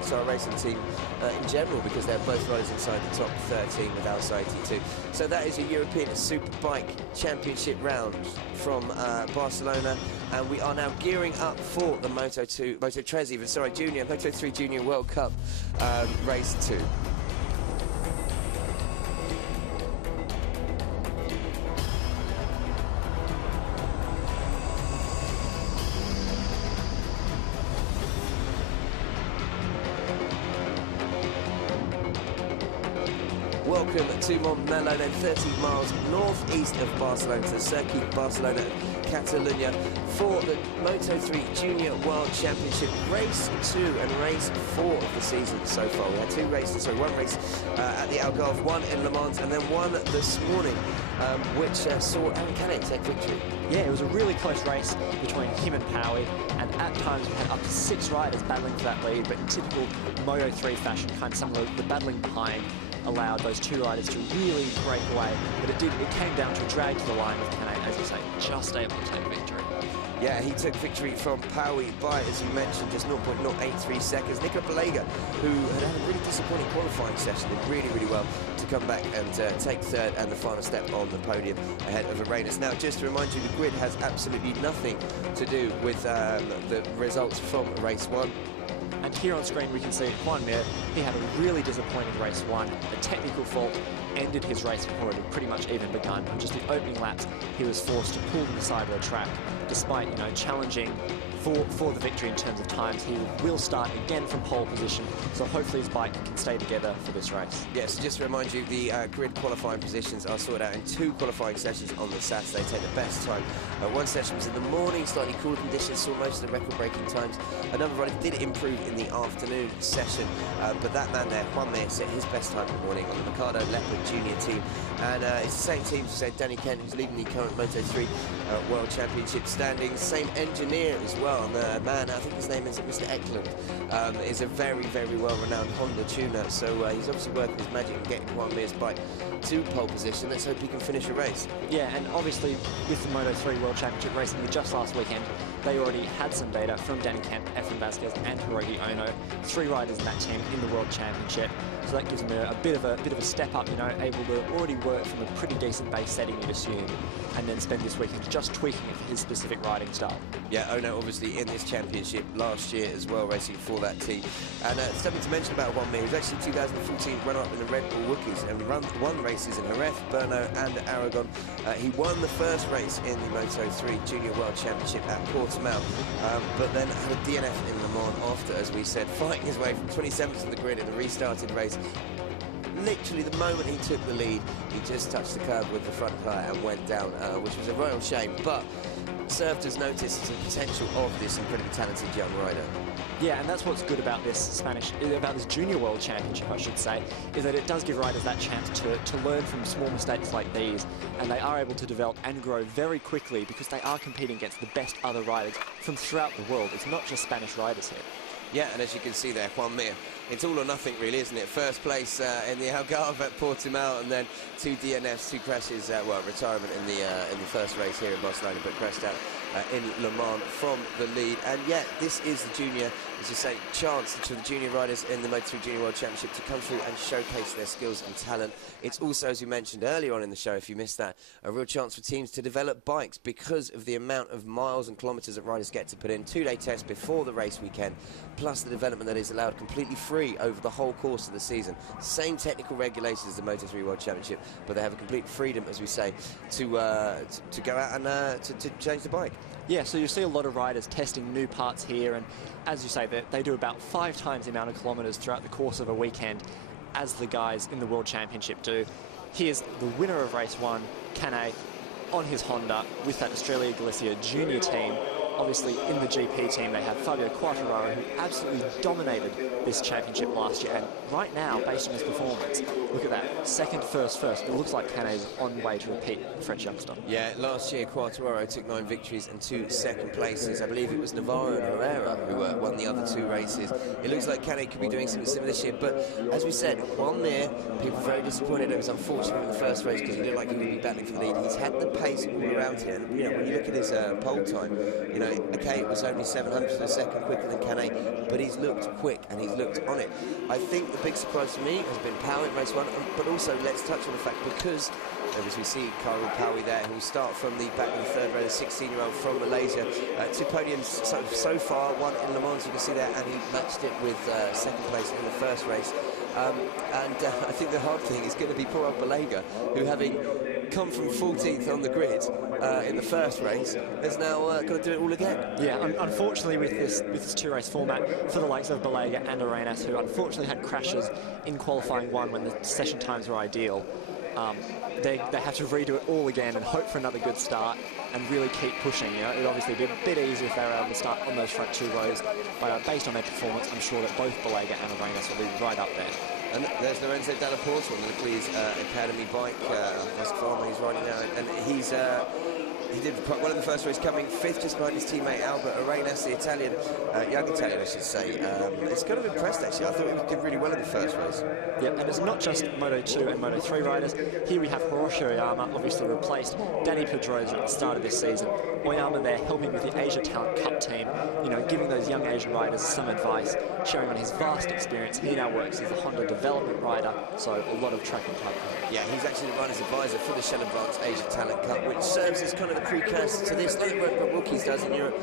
the Star Racing team in general, because they're both riders inside the top 13 with Alsa 82. So that is a European Superbike Championship round from Barcelona, and we are now gearing up for the Moto3 Junior World Cup Race 2. Welcome to Montmeló, then 30 miles northeast of Barcelona, to Circuit Barcelona Catalunya for the Moto3 Junior World Championship Race 2 and Race 4 of the season so far. We had one race at the Algarve, one in Le Mans, and then one this morning, which saw Aaron Canet take victory. Yeah, it was a really close race between him and Powie, and at times we had up to 6 riders battling for that lead, but in typical Moto3 fashion, kind of some of the battling behind allowed those 2 riders to really break away, but it came down to a drag to the line with Canet, as you say, just able to take victory. Yeah, he took victory from Powie by, as you mentioned, just 0.083 seconds. Nicola Balega, who had a really disappointing qualifying session, did really well to come back and take third and the final step on the podium ahead of Arenas. Now, just to remind you, the grid has absolutely nothing to do with the results from race 1. And here on screen we can see Juan Mir, he had a really disappointing race 1. A technical fault ended his race before it had pretty much even begun. On just the opening laps, he was forced to pull to the side of the track. Despite, challenging for the victory in terms of times, he will start again from pole position, so hopefully his bike can stay together for this race. Yes, so just to remind you, the grid qualifying positions are sorted out in 2 qualifying sessions on the Saturday. Take the best time. One session was in the morning, slightly cooler conditions, saw most of the record-breaking times. Another rider did improve in the afternoon session, but that man there, Juan Mir, set his best time in the morning on the Mercado Leopard Junior team. And it's the same team, so Danny Kent, who's leading the current Moto3 World Championship standings. Same engineer as well. And the man, I think his name is Mr. Eklund, is a very well-renowned Honda tuner. So he's obviously working his magic and getting Juan Mir's bike to pole position. Let's hope he can finish a race. Yeah, and obviously with the Moto3 World Championship racing just last weekend, they already had some data from Danny Kemp, Efren Vasquez and Hiroki Ono, 3 riders in that team in the World Championship. So that gives him a bit of a step up, able to already work from a pretty decent base setting, you'd assume, and then spend this weekend just tweaking it for his specific riding style. Yeah, Ono obviously in this championship last year as well, racing for that team. And something to mention about Juan Mir, he was actually 2014 runner-up in the Red Bull Rookies and won races in Jerez, Brno and Aragon. He won the first race in the Moto3 Junior World Championship at Portimao, but then had a DNF in Le Mans after, as we said, fighting his way from 27th in the grid in the restarted race. Literally the moment he took the lead, he just touched the curb with the front tyre and went down, which was a royal shame, but served as notice to the potential of this incredibly talented young rider. Yeah, and that's what's good about this Junior World Championship, I should say, is that it does give riders that chance to learn from small mistakes like these, and they are able to develop and grow very quickly because they are competing against the best other riders from throughout the world. It's not just Spanish riders here. Yeah, and as you can see there, Juan Mir, it's all or nothing really, isn't it? First place in the Algarve at Portimao, and then 2 DNFs, 2 crashes, retirement in the first race here in Barcelona, but crashed out in Le Mans from the lead. And yeah, this is the junior, as you say, chance for the junior riders in the Moto3 Junior World Championship to come through and showcase their skills and talent. It's also, as you mentioned earlier on in the show, if you missed that, a real chance for teams to develop bikes because of the amount of miles and kilometres that riders get to put in. 2-day test before the race weekend, plus the development that is allowed completely free over the whole course of the season. Same technical regulations as the Moto3 World Championship, but they have a complete freedom, as we say, to go out and to change the bike. Yeah, so you see a lot of riders testing new parts here, and as you say, they do about 5 times the amount of kilometres throughout the course of a weekend as the guys in the World Championship do. Here's the winner of race 1, Canet, on his Honda with that Australia Galicia junior team. Obviously, in the GP team, they have Fabio Quartararo, who absolutely dominated this championship last year. And right now, based on his performance, look at that, second, first. It looks like Canet is on the way to repeat the French youngster. Yeah, last year, Quartararo took 9 victories and 2 second places. I believe it was Navarro and Herrera who won the other 2 races. It looks like Canet could be doing something similar this year. But as we said, Juan Mir, people very disappointed. It was unfortunate in the first race because he looked like he would be battling for the lead. He's had the pace all around here. And, when you look at his pole time, okay, it was only 700 of a second quicker than Canet, but he's looked quick and he's looked on it. I think the big surprise for me has been Powie in race 1, but also let's touch on the fact, because as we see Kyril Powie there, who will start from the back of the third row, the 16-year-old from Malaysia. 2 podiums so far, 1 in Le Mans, you can see there, and he matched it with second place in the first race. I think the hard thing is going to be poor old Balega, who, having come from 14th on the grid in the first race, has now got to do it all again. Yeah, unfortunately with this 2-race format, for the likes of Balega and Arenas, who unfortunately had crashes in qualifying 1 when the session times were ideal, they have to redo it all again and hope for another good start and really keep pushing. You know, it would obviously be a bit easier if they were able to start on those front 2 rows, but based on their performance, I'm sure that both Balega and Arenas will be right up there. And there's Lorenzo Dalla Porta on the Leclerc's Academy bike, Husqvarna he's riding now, and he did well in the first race, coming 5th just behind his teammate Albert Arenas, the Italian, young Italian I should say. It's kind of impressed actually. I thought he did really well in the first race. Yeah, and it's not just Moto2 and Moto3 riders. Here we have Hiroshi Oyama, obviously replaced Danny Pedrosa at the start of this season. Oyama there helping with the Asia Talent Cup team, you know, giving those young Asian riders some advice, showing on his vast experience. He now works as a Honda development rider, so a lot of track and club. Yeah, he's actually the rider's advisor for the Shell Advance Asia Talent Cup, which serves as kind of the precursor to this, like what Rookies does in Europe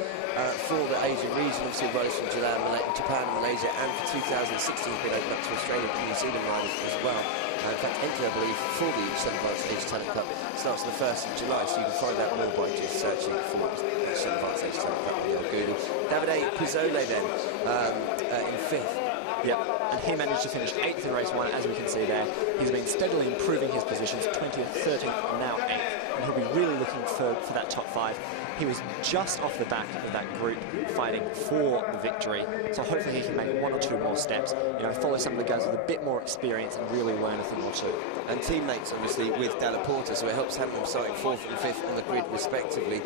for the Asian region. Obviously, riders from Japan and Malaysia, and for 2016 has been opened up to Australia and New Zealand riders as well. In fact, entry, I believe, for the Shell Advance Asia Talent Cup starts on the 1st of July, so you can find out more by just searching for the Shell Advance Asia Talent Cup on Google. Davide Pizzole then in 5th. Yep, and he managed to finish 8th in race 1, as we can see there. He's been steadily improving his positions, 20th, 13th, and now 8th, and he'll be really looking for that top 5. He was just off the back of that group fighting for the victory, so hopefully he can make 1 or 2 more steps, you know, follow some of the guys with a bit more experience and really learn a thing or 2. And teammates, obviously, with Dalla Porta, so it helps having them starting 4th and 5th on the grid, respectively,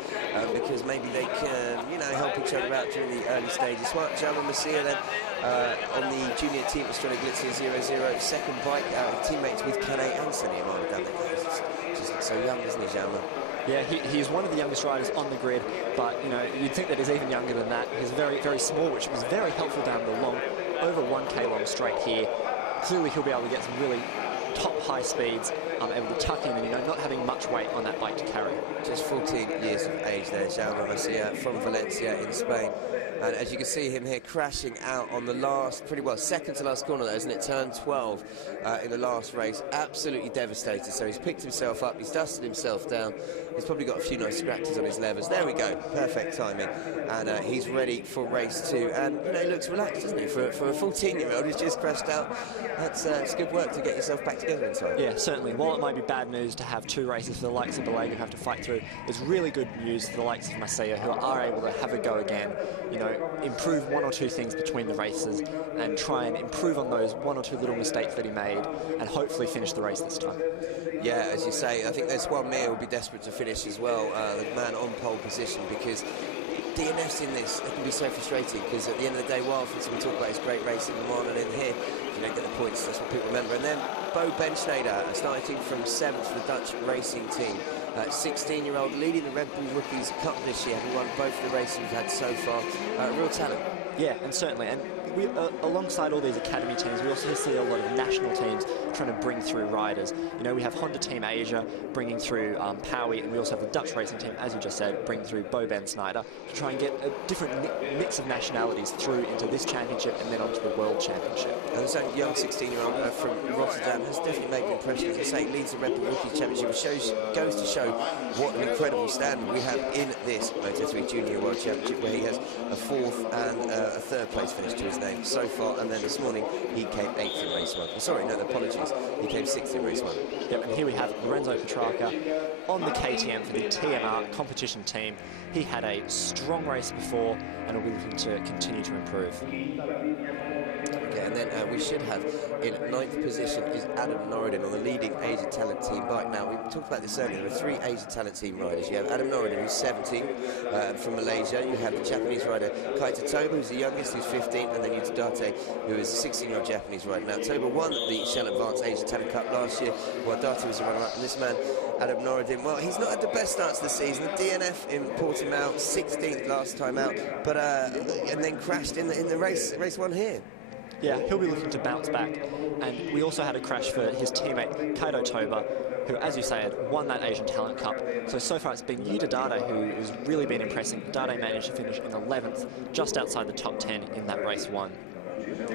because maybe they can, you know, help each other out during the early stages. German Messia then on the junior team, Australia Glitzier 0-0, second bike, teammates with Canet and Sonny Amara down there. Just so young, isn't he, German? Yeah, he is one of the youngest riders on the grid, but, you know, you'd think that he's even younger than that. He's very, very small, which was very helpful down the long, over 1K long straight here. Clearly he'll be able to get some really top high speeds, able to tuck in and, you know, not having much weight on that bike to carry. Just 14 years of age there, Jaume Garcia from Valencia in Spain. And as you can see him here crashing out on the last, pretty well, second to last corner there, isn't it? Turn 12 in the last race. Absolutely devastated. So he's picked himself up, he's dusted himself down. He's probably got a few nice scratches on his levers. There we go, perfect timing. And he's ready for race 2. And, you know, he looks relaxed, doesn't he? For a 14-year-old who's just crashed out, it's good work to get yourself back together in time. Yeah, certainly. While it might be bad news to have 2 races for the likes of Balega who have to fight through, it's really good news for the likes of Masia, who are able to have a go again, you know, improve 1 or 2 things between the races and try and improve on those 1 or 2 little mistakes that he made and hopefully finish the race this time. Yeah, as you say, I think there's one Mir will be desperate to finish as well, the man on pole position, because DNFs in this, it can be so frustrating, because at the end of the day, while we talk about his great race in Le Mans, and in here, you don't get the points, that's what people remember. And then Bo Benschneider, starting from 7th for the Dutch racing team. 16-year-old leading the Red Bull Rookies Cup this year, having won both of the races we've had so far. Real talent. Yeah, and certainly. And we, alongside all these academy teams, we also see a lot of national teams trying to bring through riders. You know, we have Honda Team Asia bringing through Powie, and we also have the Dutch racing team, as you just said, bringing through Bo Benschneider to try and get a different mix of nationalities through into this championship and then onto the World Championship. And this young 16-year-old from Rotterdam has definitely made an impression. As I say, leads the Red Bull Rookies Championship. It goes to show what an incredible standard we have in this Moto3 Junior World Championship, where he has a 4th and a 3rd place finish to his name so far. And then this morning he came 8th in race 1. Sorry, no, apologies. He came 6th in race 1. Yep, and here we have Lorenzo Petrarca on the KTM for the TMR competition team. He had a strong race before and will be looking to continue to improve. Okay, and then we should have in 9th position is Adam Norridin on the leading Asia Talent Team bike. Now, we talked about this earlier. There are 3 Asia Talent Team riders. You have Adam Norridin, who's 17, from Malaysia. You have the Japanese rider Kaito Toba, who's the youngest, who's 15, and then Yuta Date, who is a 16-year-old Japanese rider. Now, Toba won the Shell Advance Asia Talent Cup last year, while Date was a runner-up, and this man, Adam Norridin, well, he's not had the best start to the season. The DNF in Portimao, 16th last time out, but and then crashed in the race one here. Yeah, he'll be looking to bounce back. And we also had a crash for his teammate, Kaito Toba, who, as you say, had won that Asian Talent Cup. So far it's been Yuta Date who has really been impressing. Date managed to finish in 11th, just outside the top 10 in that race one.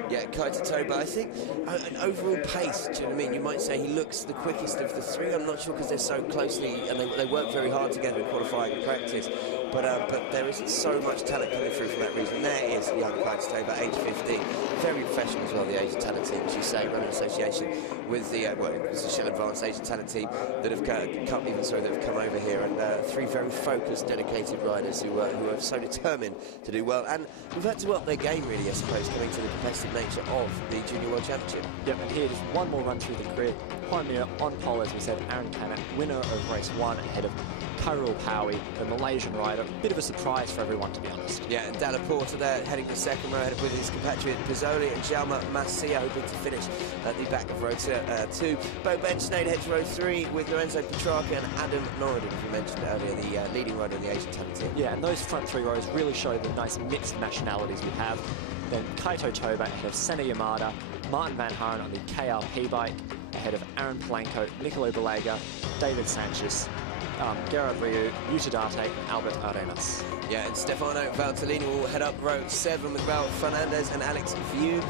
Yeah, Kaito Toba, I think an overall pace, do you know what I mean? You might say he looks the quickest of the 3. I'm not sure because they're so closely and they work very hard together in qualifying and practice. But there isn't so much talent coming through for that reason. There is young Kaito Toba, age 15. Very professional as well, the Asian Talent Team, as you say, running association with the, well, it's the Shell Advance Asian Talent Team that have come over here, and 3 very focused, dedicated riders who are so determined to do well. And we've had to up their game, really, I suppose, coming to the competitive nature of the Junior World Championship. Yep, and here just one more run through the grid. Juan Mir on pole, as we said, Aaron Canet, winner of race 1 ahead of Khairul Pawi, the Malaysian rider. Bit of a surprise for everyone, to be honest. Yeah, and Dalla Porta there heading to second row with his compatriot Pizzoli and Jaume Macia hoping to finish at the back of row 2. Bo Benschneider heads row 3 with Lorenzo Petrarca and Adam Norridin, who mentioned earlier, the leading rider in the Asian Talent Team. Yeah, and those front 3 rows really show the nice mixed nationalities we have. Then Kaito Toba ahead of Senna Yamada, Martin Van Haren on the KRP bike, ahead of Aaron Polanco, Nicolo Balega, David Sanchez, Gerard Riou, Yuta Date, and Albert Arenas. Yeah, and Stefano Valtellini will head up row 7 with Raul Fernandez and Alex Vieux.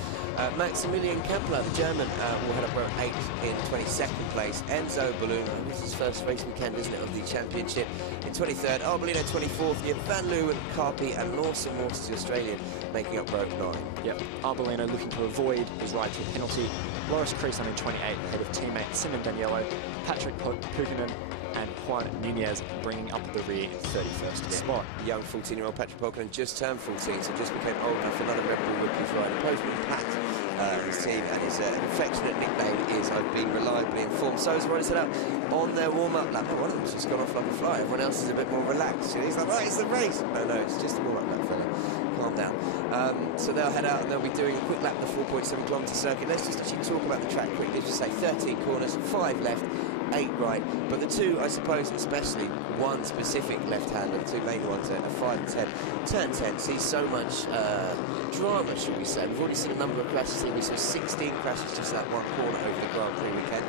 Maximilian Kempler, the German, will head up row 8 in 22nd place. Enzo Balloon, this is his first race weekend, isn't it, of the championship, in 23rd. Arbolino 24th. You have Van Leeuwen, Carpi, and Lawson Waters, the Australian, making up row 9. Yep, Arbolino looking to avoid his ride to a penalty. Loris Creason in 28th, ahead of teammate Simon Daniello, Patrick Pukinen, and Juan Nunez bringing up the rear in 31st spot. Young 14-year-old Patrick Pukinen just turned 14, so just became old enough for another Red Bull Rookies rider. Postman Pat, his team, and his affectionate nickname is I've been reliably informed. So as riders set up on their warm-up lap, one of them's just gone off like a fly. Everyone else is a bit more relaxed. He's like, right, it's the race. No, it's just a warm-up lap, fella. Calm down. So they'll head out and they'll be doing a quick lap of the 4.7 kilometre circuit. Let's just actually talk about the track quickly. Just say 13 corners, 5 left, 8 right, but the 2, I suppose, especially one specific left-hander, the 2 main ones at 5 and 10. Turn 10 sees so much drama, shall we say. We've already seen a number of crashes here. We saw 16 crashes just that one corner over the Grand Prix weekend.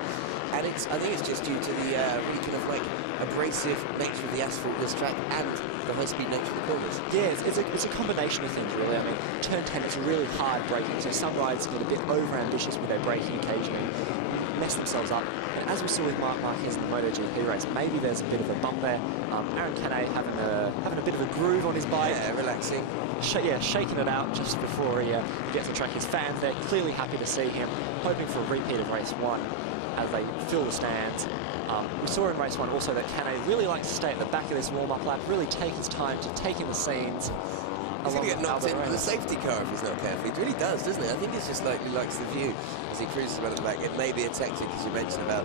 And I think it's just due to the really kind of like abrasive nature of the asphalt of this track and the high-speed nature of the corners. Yeah, it's a combination of things, really. I mean, turn 10 is really hard braking, so some riders get a bit over-ambitious with their braking occasionally, mess themselves up. And as we saw with Marc Marquez in the MotoGP race, maybe there's a bit of a bump there. Aaron Canet having a bit of a groove on his bike. Yeah, relaxing. Shaking it out just before he gets the track. His fans there, clearly happy to see him, hoping for a repeat of race 1 as they fill the stands. We saw in race 1 also that Canet really likes to stay at the back of this warm-up lap, really take his time to take in the scenes. He's going to get knocked into the safety car if he's not careful. He really does, doesn't he? I think it's just like he likes the view as he cruises around the back. It may be a tactic, as you mentioned, about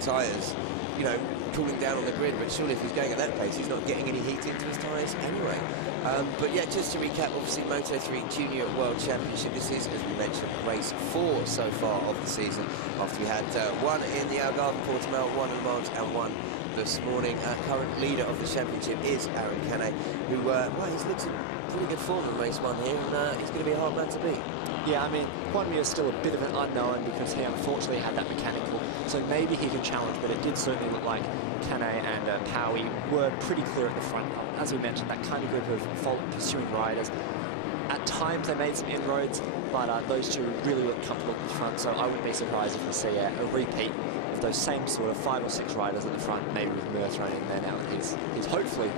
tyres, you know, cooling down on the grid, but surely if he's going at that pace, he's not getting any heat into his tyres anyway. But yeah, just to recap, obviously Moto3 Junior World Championship. This is, as we mentioned, race 4 so far of the season, after we had 1 in the Algarve Portimao, 1 in Mons, and 1 this morning. Our current leader of the championship is Aaron Canet, who, well, he's looked in pretty good form in race 1 here, and he's going to be a hard man to beat. Yeah, I mean, Juan Mir is still a bit of an unknown because he unfortunately had that mechanical, so maybe he can challenge, but it did certainly look like Canet and Pawi were pretty clear at the front. As we mentioned, that kind of group of pursuing riders. At times they made some inroads, but those 2 really looked comfortable at the front, so I wouldn't be surprised if we see a repeat of those same sort of 5 or 6 riders at the front, maybe with Mir thrown in there now that he's hopefully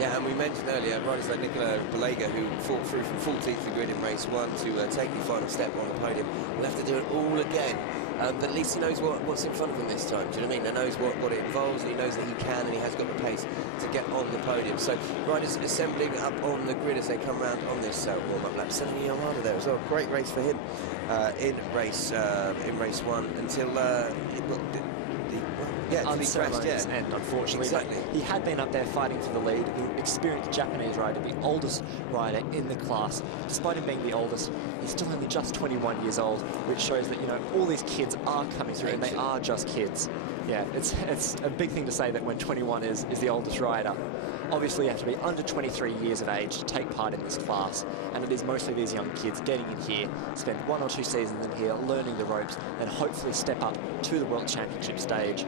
Yeah, and we mentioned earlier, riders like Nicola Balega, who fought through from 14th the grid in race 1 to take the final step on the podium, will have to do it all again. But at least he knows what's in front of him this time, do you know what I mean? He knows what it involves, and he knows that he can, and he has got the pace to get on the podium. So riders assembling up on the grid as they come round on this warm-up lap. Selling Yamada there as well. Great race for him in race 1 until unceremonious end, unfortunately. Exactly. But he had been up there fighting for the lead. The experienced Japanese rider, the oldest rider in the class. Despite him being the oldest, he's still only just 21 years old, which shows that, you know, all these kids are coming through, and they are just kids. Yeah, it's a big thing to say that when 21 is the oldest rider. Obviously, you have to be under 23 years of age to take part in this class, and it is mostly these young kids getting in here, spend 1 or 2 seasons in here, learning the ropes, and hopefully step up to the World Championship stage.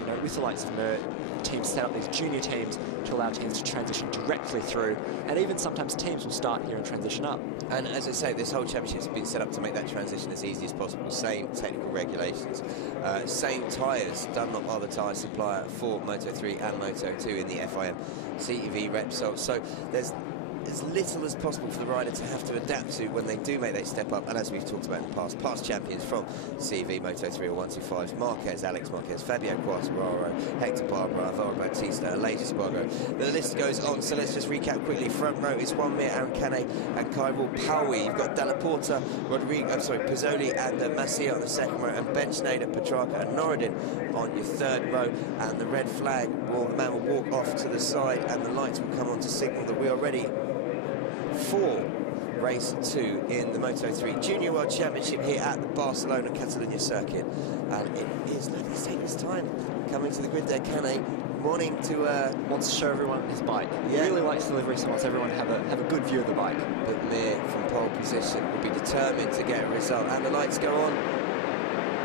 You know, with the likes of Mert, teams set up these junior teams to allow teams to transition directly through, and even sometimes teams will start here and transition up. And as I say, this whole championship has been set up to make that transition as easy as possible. Same technical regulations, same tyres. Dunlop are the tyre supplier for Moto3 and Moto2 in the FIM CEV Repsol. So there's as little as possible for the rider to have to adapt to when they do make that step up. And as we've talked about in the past champions from CV, Moto3 or 125s, Marquez, Alex Marquez, Fabio Quartararo, Hector Barbara, Alvaro Bautista, Elijah Spargo. The list goes on, so let's just recap quickly. Front row is Juan Mir, Aaron Canet and Kyril Paui. You've got Dalla Porta, Pizzoli and Masia on the second row, and Ben Schneider, Petrarca and Norodin on your third row. And the red flag, well, the man will walk off to the side and the lights will come on to signal that we are ready for race 2 in the Moto3 Junior World Championship here at the Barcelona Catalunya circuit. And it is, look, he's taking his time coming to the grid there. Canet wants to show everyone his bike. Yeah. He really likes delivery, so wants everyone to have a good view of the bike. But Mir from pole position will be determined to get a result, and the lights go on.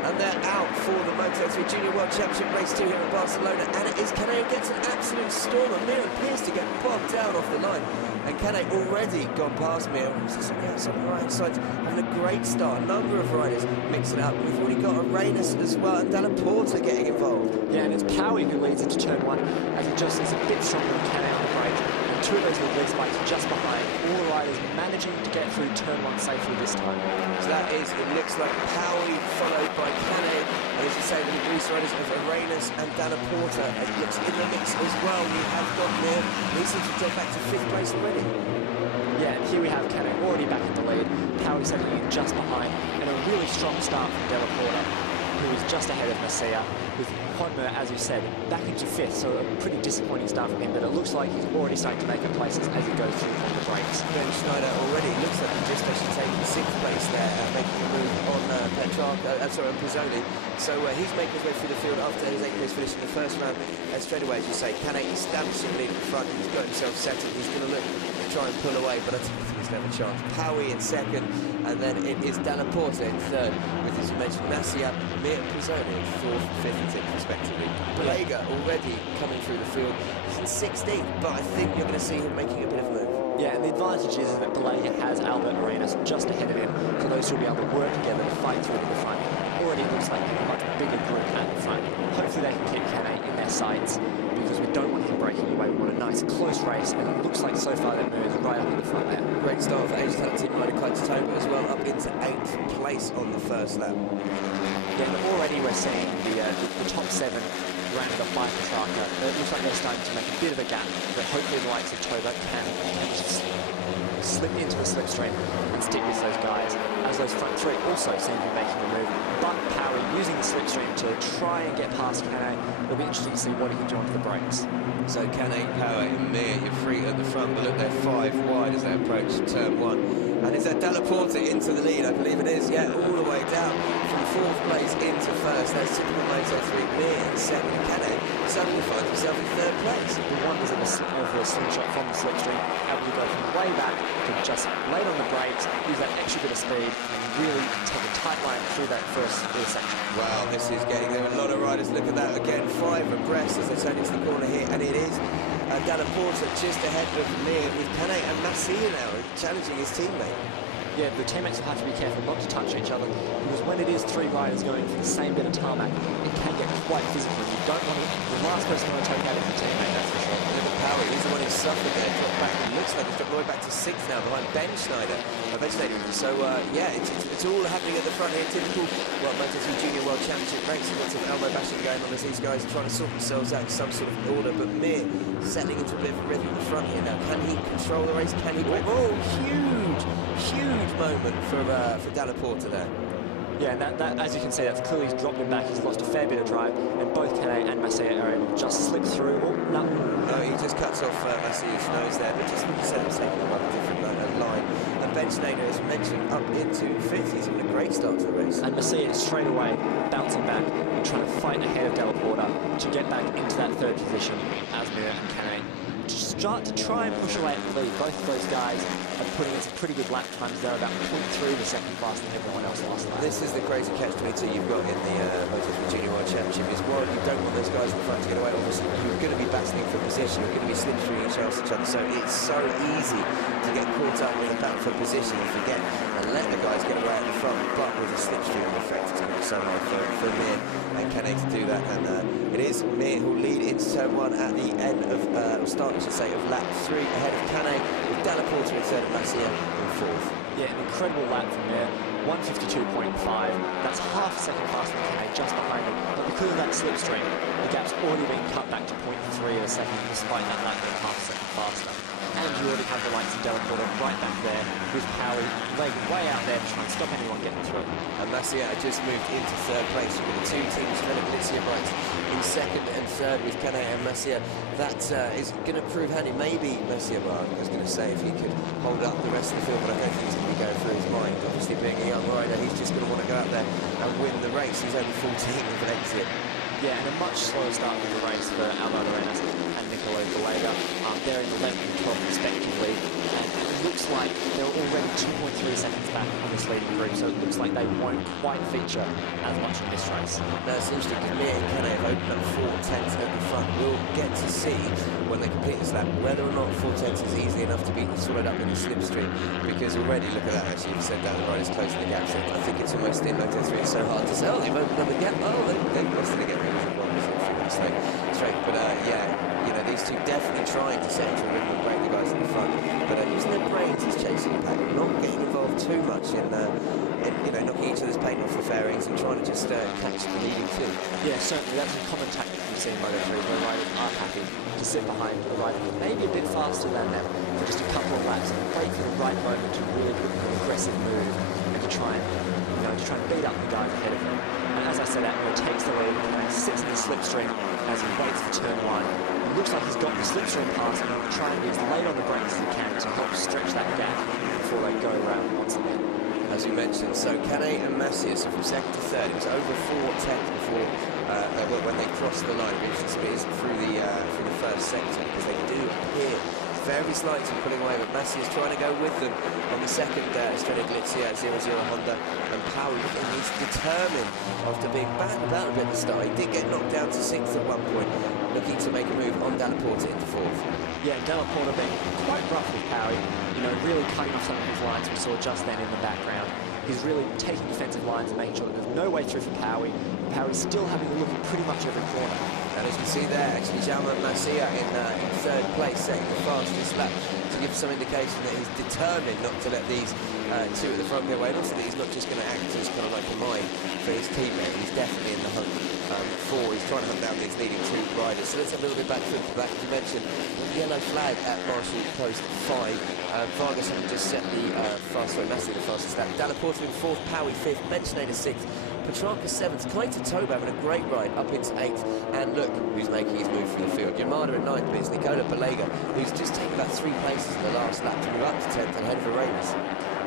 And they're out for the Moto3 Junior World Championship race 2 here in Barcelona, and it is Canet who gets an absolute storm, and Mir appears to get bogged down off the line. And Canet already gone past Mir, who's on the outside, right hand side, having a great start. A number of riders mixing it up. We've already got Arenas as well, and Dalla Porta getting involved. Yeah, and it's Paui who leads into turn 1, as he just is a bit stronger than Canet on the brake. And 2 of those lead bikes just behind. All the riders managing to get through turn 1 safely this time. So that is, it looks like Paui followed by Canet. And as you say, the Greece riders of Arenas and Dalla Porta. It looks in the mix as well. We have got Mir. He seems to drop back to 5th place already. Yeah, and here we have Canet already back in the lead. Paui setting in just behind. And a really strong start from Dalla Porta, who is just ahead of Masia, with Juan Mir, as you said, back into 5th, so a pretty disappointing start from him, but it looks like he's already starting to make up places as he goes through on the brakes. Ben Schneider already looks like he just actually taking 6th place there, making a move on Pizzoli. So he's making his way through the field after his 8th place finish in the first round. Straight away, as you say, Canet establishing the lead in front, he's got himself settled, he's going to look to try and pull away, but I think he's going to have a chance. Paui in 2nd, and then it is Dalla Porta in 3rd, with, as you mentioned, Masia, Mir, Pizzoli in 4th, 5th and 6th respectively. Balega already coming through the field. He's in 16th, but I think you're going to see him making a bit of a move. Yeah, and the advantage is that Balega has Albert Arenas just ahead of him, so those two will be able to work together to fight through to the front. Already looks like a much bigger group at the front. Hopefully they can keep Canet in their sights, because we don't want him breaking away. We want a nice close race, and it looks like so far that Mir is right up in the front there. Great start for Asian Talent team rider Kaitotoba as well, up into 8th place on the first lap. Yeah, but already we're seeing the top 7 rounded up by Petrarca. It looks like they're starting to make a bit of a gap, but hopefully the likes of Toba can just slip into the slipstream and stick with those guys, as those front 3 also seem to be making a move. But Paui using the slipstream to try and get past Canet. It'll be interesting to see what he can do onto the brakes. So Canet, Paui and Mir, you're 3 at the front, but look, they're 5 wide as they approach turn 1. And is that Dalla Porta into the lead? I believe it is, yeah, all the way down from 4th place into 1st. That's typical Moto3. Mir in 2nd. Canet suddenly finds himself in 3rd place. The wonders of a slingshot from the slipstream, able to go from way back to just late on the brakes, use that extra bit of speed, and really take a tight line through that first section. Wow, this is getting there. A lot of riders. Look at that again, 5 abreast as they turn into the corner here, and it is Dalla Porta just ahead of Mir, with Canet and Masia now challenging his teammate. Yeah, the teammates will have to be careful not to touch each other, because when when it is three riders going for the same bit of tarmac, it can get quite physical. You don't want to, the last person you want to take out is your teammate, that's for sure. Look at Power, he's the one who suffered there, dropped back. It looks like he's dropped all the way back to 6th now behind Ben Schneider. So, yeah, it's all happening at the front here. Typical, well, Moto3 Junior World Championship racing. Lots of elbow bashing going on as these guys are trying to sort themselves out in some sort of order. But Mir settling into a bit of a rhythm at the front here now. Can he control the race? Can he break? Oh, huge moment for Dalla Porta there. Yeah, and that, as you can see, that's clearly dropped him back. He's lost a fair bit of drive, and both Canet and Masia are able to just slip through. Oh, no. No, he just cuts off Masia's nose there, but just taking him up a different line. And Ben Schneider, as mentioned, up into 5th. He's having a great start to the race. And Masia is straight away bouncing back and trying to fight ahead of Dalla Porta to get back into that 3rd position as Mir and Canet start to try and push away at the lead. Both of those guys are putting in some pretty good lap times. They're about 0.3 the second faster than everyone else last lap. This is the crazy catch-22 you've got in the Moto3 Junior World Championship. Is while you don't want those guys in the front to get away, obviously you're going to be battling for position, you're going to be slipstreaming each other, so it's so easy to get caught up in a battle for position and forget and let the guys get away at the front, but with a slipstreaming effect, it's going to be so hard for Mir and Canet to do that, and it is Mir who'll lead into turn 1 at the end of, start I should say, of lap 3 ahead of Canet, with Dalla Porta in 3rd and Masia in 4th. Yeah, an incredible lap from Mir, 152.5. That's half a second faster than Canet, just behind him. But because of that slipstream, the gap's already been cut back to 0.3 of a second, despite that lap being half a second faster. And you already have the likes of Dalla Porta right back there, with Powie leg way out there to try and stop anyone getting through. And Masia had just moved into 3rd place with the 2 teams, Philip Lizia right in 2nd and 3rd with Canet and Masia. That is going to prove handy. Maybe Masia, well, I was going to say if he could hold up the rest of the field, but I don't think he's going to be going through his mind. Obviously, being a young rider, he's just going to want to go out there and win the race. He's only 14 with an exit. Yeah, and a much slower start to the race for Alvaro Arenas and Nicolo Galega. They're in the 11th and 12th respectively, and it looks like they're already 2.3 seconds back on this leading group, so it looks like they won't quite feature as much in this race. No, it's interesting because Mir and Canet have opened up 4 tenths at the front. We'll get to see when they complete this lap whether or not 4 tenths is easy enough to be swallowed up in the slipstream, because already, look at that, actually, you said that the riders closing the gap, so I think it's almost in Moto3. It's so hard to say, oh, they've opened up a gap, oh, they've lost it again. Straight. But yeah, you know, these two definitely trying to set into a rhythm and break the guys in the front, but using their brains as chasing the pack, not getting involved too much in you know, knocking each other's paint off the fairings and trying to just catch the leading two. Yeah, certainly that's a common tactic we've seen by the three, where riders are happy to sit behind a rider maybe a bit faster than them for just a couple of laps and wait for the right moment to really put an aggressive move and to try and beat up the guys ahead of them. And as I said, Atmore takes the lead and sits in the slipstream as he waits for turn 1. It looks like he's got the slipstream pass and he'll try and be as late on the brakes as he can to help stretch that gap before they go around once again. As you mentioned, so Canet and Masia, so from 2nd to 3rd, it was over 4 tenths before when they crossed the line, reached the speeds through the first sector, because they do appear very slightly pulling away, but Masia is trying to go with them on the second Estrella Galizia 00 Honda, and Powie, he's determined after being battered about a bit at the start. He did get knocked down to 6th at one point, looking to make a move on Dalla Porta into 4th. Yeah, Dalla Porta being quite rough with Powie, you know, really cutting off some of his lines we saw just then in the background. He's really taking defensive lines and making sure that there's no way through for Powie. Powie's still having a look at pretty much every corner. And as you see there, actually, Jaume Masia in 3rd place, setting the fastest lap, to give some indication that he's determined not to let these 2 at the front get away. And also that he's not just going to act as kind of like a mine for his teammate. He's definitely in the hunt for. He's trying to hunt down these leading 2 riders. So let's have a little bit back to back. As you mentioned, yellow flag at Marshall Post 5. Vargas having just set the Masia the fastest lap. Dalla Porta in 4th, Powie 5th, Ben Schneider 6th. Petrarca 7th, Kaito Toba having a great ride up into 8th, and look who's making his move through the field. Yamada in 9th, but it's Nicola Balega, who's just taken about 3 places in the last lap to move up to 10th and head for Arenas.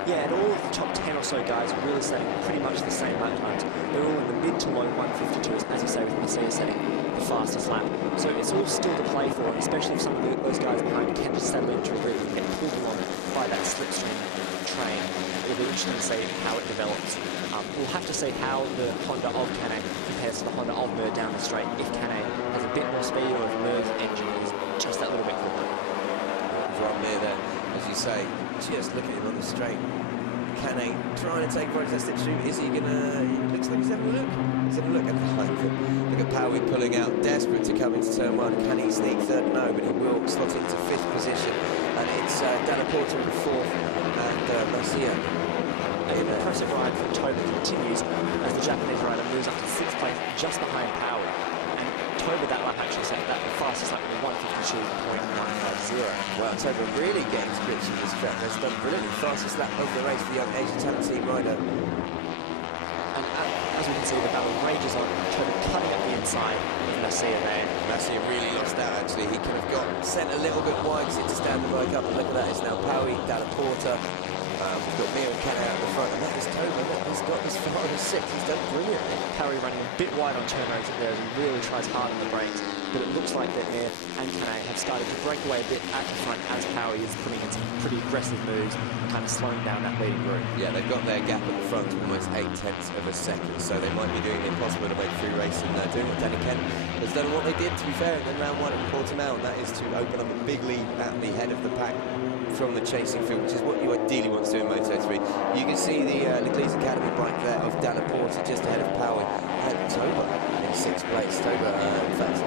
Yeah, and all of the top 10 or so guys are really setting pretty much the same lap times. They're all in the mid to low 152s, as you say, with Masia setting the fastest lap. So it's all still to play for, and especially if some of those guys behind can just settle into a rhythm and get pulled along by that slipstream train. It'll be interesting to see how it develops. We'll have to see how the Honda of Canet compares to the Honda of Mir down the straight, if Canet has a bit more speed or if Mir's engine is just that little bit quicker. Right there, as you say, just look at him on the straight. Cane trying to take right to the slipstream. Is he gonna? It looks like he's having a look. He's having a look, and look at Powie pulling out, desperate to come into turn one. Can he sneak third? No, but he will slot into fifth position, and it's Dalla Porta in fourth, and Garcia. An impressive ride from Toba continues as the Japanese rider moves up to sixth place, just behind Powie. And Toba that lap actually set that the fastest lap with 1:52.150. Well, Toba really getting to grips with this track. They've done brilliantly. Fastest lap of the race, the young Asian talent team rider. And as we can see, the battle rages on. Toba cutting up the inside in Garcia there. Garcia really lost out, actually. He could have got sent a little bit wide to stand the bike up. And look at that, it's now Powie, Dalla Porta. We've got Mio and Cane out the front, and that is Toba. He's got as far as sixth. He's done brilliantly. Powie running a bit wide on turn roads there as he really tries hard on the brakes. But it looks like that Mio and Cane have started to break away a bit at the front as Powie is putting in some pretty aggressive moves, kind of slowing down that leading group. Yeah, they've got their gap at the front to almost 8/10 of a second, so they might be doing the impossible to make free race and doing what Danny Kent has done and what they did, to be fair, in round one at Portimao, and that is to open up a big lead at the head of the pack from the chasing field, which is what you ideally want to do in Moto3. You can see the Leclerc's Academy bike there of Dalla Porta just ahead of Powie, and Toba in sixth place. Toba, in fact,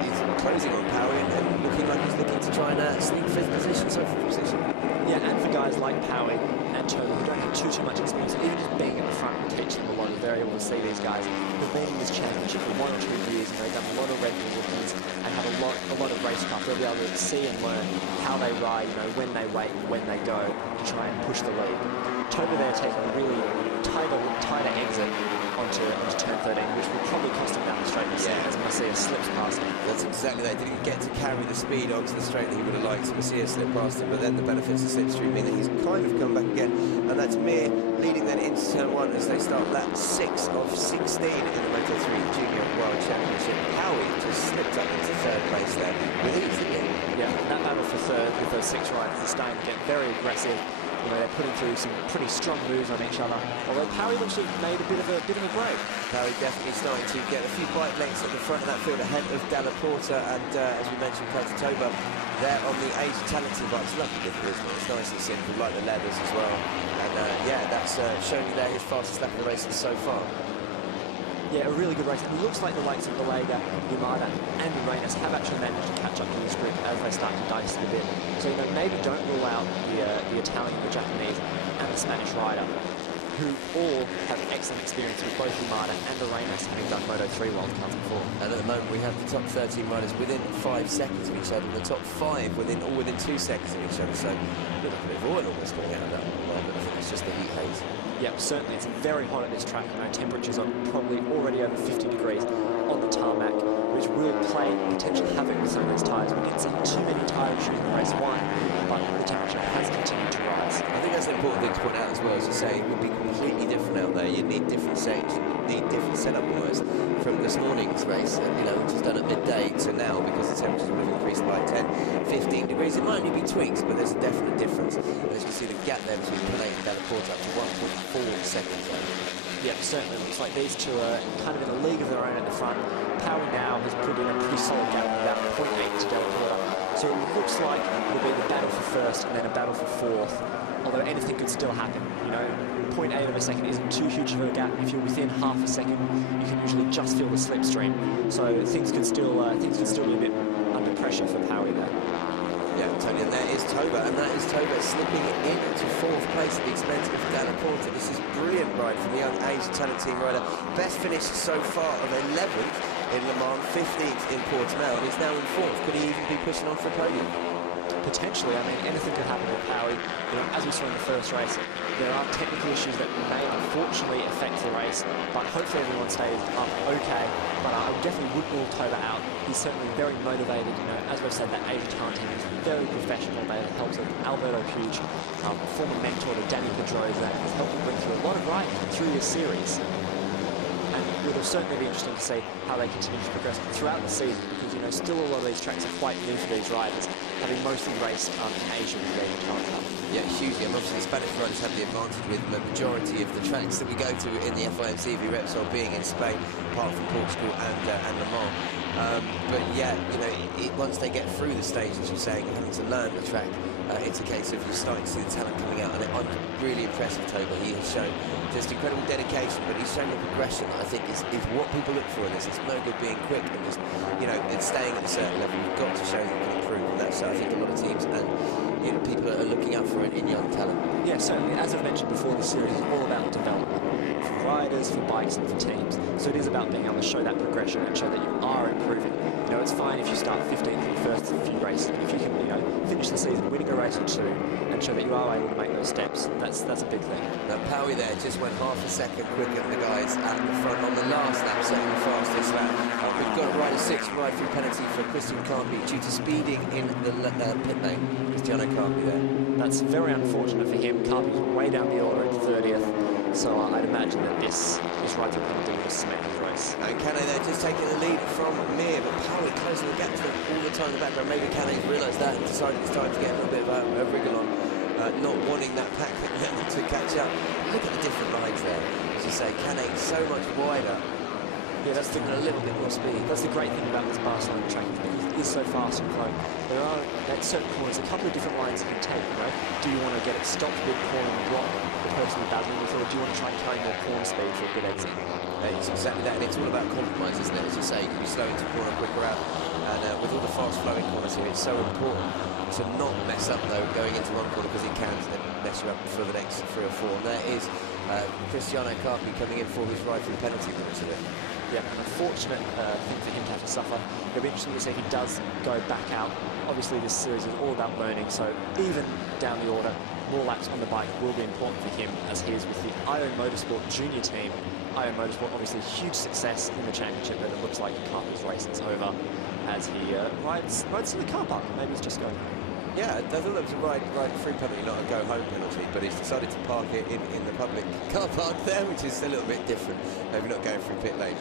he's closing on Powie and looking like he's looking to try and sneak fifth position, so fifth position. Yeah, and for guys like Powie and Toba who don't have too much experience, even just being at the front will teach them a lot. They're able to see these guys who've been in this championship for 1 or 2 years, and they've done a lot of Red Bull rookies and have a lot of racecraft. They'll be able to see and learn how they ride, when they wait, when they go, to try and push the lead. Toba there taking a really tighter exit onto turn 13, which will probably cost him down the straight as Garcia slips past him. That's exactly that. He didn't get to carry the speed onto the straight that he would have liked. Garcia slipped past him, but then the benefits of slipstream mean that he's kind of come back again, and that's Mir leading then into turn one as they start lap 6 of 16 in the Moto3 Junior World Championship. Powie just slipped up into third place there with ease, didn't he? Yeah, that battle for third with those 6 riders is starting to get very aggressive. They're putting through some pretty strong moves on each other. Although Powie looks to have made a bit of a break. Powie definitely starting to get a few bike lengths at the front of that field ahead of Dalla Porta and, as we mentioned, Toba there on the Asian talent team bike. It's lovely livery, isn't it? It's nice and simple, like the leathers as well. And yeah, that's showing you there his fastest lap of the race so far. Yeah, a really good race. It looks like the likes of Balega, Yamada and Reynes have actually managed to catch up to this group as they start to dice it a bit. So, maybe don't rule out the Italian, the Japanese and the Spanish rider, who all have excellent experience with both Yamada and Reynes having done Moto3 World Cups before. And at the moment we have the top 13 riders within 5 seconds of each other, and the top 5 all within 2 seconds of each other. So a little bit of oil almost coming out of that one, but I think it's just the heat haze. Yeah, certainly. It's very hot at this track. Temperatures are probably already over 50 degrees on the tarmac, which will play potential havoc with some of these tyres. We didn't see too many tyre issues in race 1, but the temperature has continued to rise. I think that's an important thing to point out as well, as you say. It would be completely different out there. You'd need different settings, you'd need different setup almost from this morning's race, which is done at midday to now, because the temperatures would have increased by 10, 15 degrees. It might only be tweaks, but there's a definite difference. And as you can see, the gap there between Pelé and Dalla Porta up to 1.4 seconds. Yeah, certainly looks like these two are kind of in a league of their own at the front. Powie now has put in a pretty solid gap of about 0.8 to Dalla Porta. So it looks like it'll be the battle for first and then a battle for fourth. Although anything could still happen, 0.8 of a second isn't too huge of a gap. If you're within half a second, you can usually just feel the slipstream. So things could still be a bit under pressure for Powie there. Yeah, Tony, and there is Toba, and that is Toba slipping into 4th place at the expense of Dalla Porta. This is brilliant ride from the young Asian talent team rider. Best finish so far of 11th in Le Mans, 15th in Portimao, and he's now in 4th. Could he even be pushing on for a podium? Potentially. Anything could happen with Powie. As we saw in the first race, there are technical issues that may unfortunately affect the race, but hopefully everyone stays up okay. But I definitely would rule Toba out. He's certainly very motivated. As we've said, that Asian talent team is very professional. They have helped with Alberto Puig, former mentor to Danny Pedrosa, has helped him bring through a lot of riding through this series. And it'll certainly be interesting to see how they continue to progress throughout the season, because still a lot of these tracks are quite new for these riders, having mostly raced in Asia with the Asian Talent Cup. Yeah, hugely. And obviously the Spanish riders have the advantage with the majority of the tracks that we go to in the FIMCV Repsol being in Spain, apart from Portugal and Le Mans. But yeah, once they get through the stage, as you're saying, having to learn the track, it's a case of you're starting to see the talent coming out, and I'm really impressed with Toba. He has shown just incredible dedication, but he's shown the progression that I think is what people look for in this. It's no good being quick and just, you know, it's staying at a certain level. You've got to show that you can improve, and that's, I think, a lot of teams and, you know, people are looking out for it in young talent. Yeah, certainly. As I've mentioned before, the series is all about development for riders, for bikes, and for teams. So it is about being able to show that progression and show that you are improving. You know, it's fine if you start 15th in the first few races, but if you can, you know, finish the season winning a race or two and show that you are able to make those steps, that's a big thing. Now, Powie there just went half a second quicker than the guys at the front on the last lap, setting the fastest lap. We've got a rider 6 ride-through penalty for Christian Carpi due to speeding in the pit lane. Cristiano Carpi there. That's very unfortunate for him. Carpi's way down the order at 30th, so I'd imagine that this ride-through penalty will cement his race. And Kane there just taking the lead from Mir, but Powie closing the gap to him all the time in the background. Maybe Kane's realised that and decided it's time to get a little bit of a wriggle on, not wanting that pack to catch up. Look at the different lines there. As you say, Kane so much wider. Yeah, that's still a little bit more speed. That's the great thing about this Barcelona track. It is so fast and close. There are, at certain corners, a couple of different lines you can take, right? Do you want to get it stopped mid-corner and block the person you're battling with, or do you want to try and carry more corner speed for a good exit? It's exactly that, and it's all about compromise, isn't it? As you say, you can be slow into corner, quicker out, and with all the fast-flowing corners here, it's so important to not mess up, though, going into one corner, because it can mess you up for the next 3 or 4. And there is Cristiano Carpi coming in for his ride-through penalty points today. Yeah, an unfortunate thing for him to have to suffer. It'll be interesting to see if he does go back out. Obviously, this series is all about learning, so even down the order, more laps on the bike will be important for him, as he is with the IO Motorsport junior team. IO Motorsport, obviously, huge success in the championship, but it looks like Carpi's race is over as he rides to the car park. Maybe he's just going home. Yeah, I thought it was a ride-free penalty, not a go-home penalty, but he's decided to park it in the public car park there, which is a little bit different. Maybe not going through pit lane.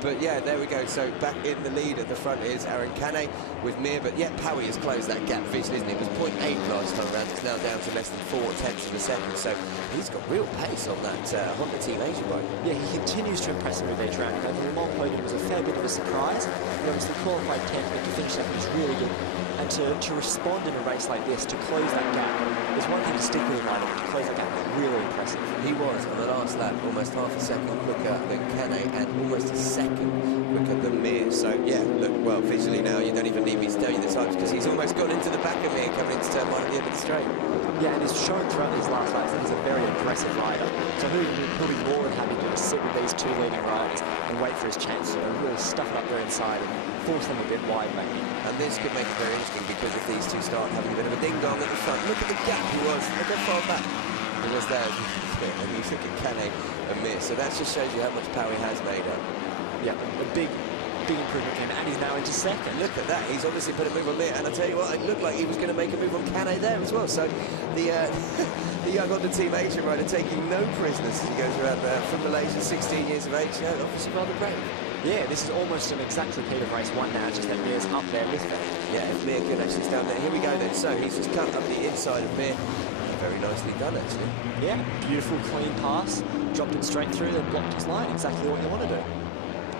But yeah, there we go. So back in the lead at the front is Aaron Kane with Mir, but yeah, Powie has closed that gap visually, isn't it? It was 0.8 last time around. It's now down to less than 0.4 of a second. So he's got real pace on that Honda Team Asia bike. Yeah, he continues to impress me with each round. The Le Mans podium was a fair bit of a surprise. He obviously qualified 10th, but to finish second is really good. And to respond in a race like this, to close that gap, is one thing to stick with a rider, but to close that gap is really impressive. He was, on the last lap, almost half a second quicker than Kane and almost a second quicker than Mir. So, yeah, look, well, visually now, you don't even need me to tell you the times, because he's almost got into the back of Mir coming into turn 1 at the end of the straight. Yeah, and it's shown throughout these last laps that he's a very aggressive rider. So he'll be more than happy to just sit with these 2 leading riders and wait for his chance to really stuff it up there inside and force them a bit wide, maybe. And this could make it very interesting, because if these two start having a bit of a ding-dong at the front, look at the gap he was, look how far back he was there. And you look at Kane and Mir, so that just shows you how much power he has made up. Yeah, a big improvement for him, and he's now into second. Look at that, he's obviously put a move on Mir, and I tell you what, it looked like he was going to make a move on Kane there as well. So the young Honda Team Asia rider taking no prisoners as he goes around there from Malaysia, 16 years of age, obviously rather brave. Yeah, this is almost an exact repeat of race 1 now, just that Mir's up there with him. Yeah, if Mir could actually stand there. Here we go then. So he's just cut up the inside of Mir. Very nicely done, actually. Yeah, beautiful, clean pass. Dropped it straight through, then blocked his line. Exactly what you want to do.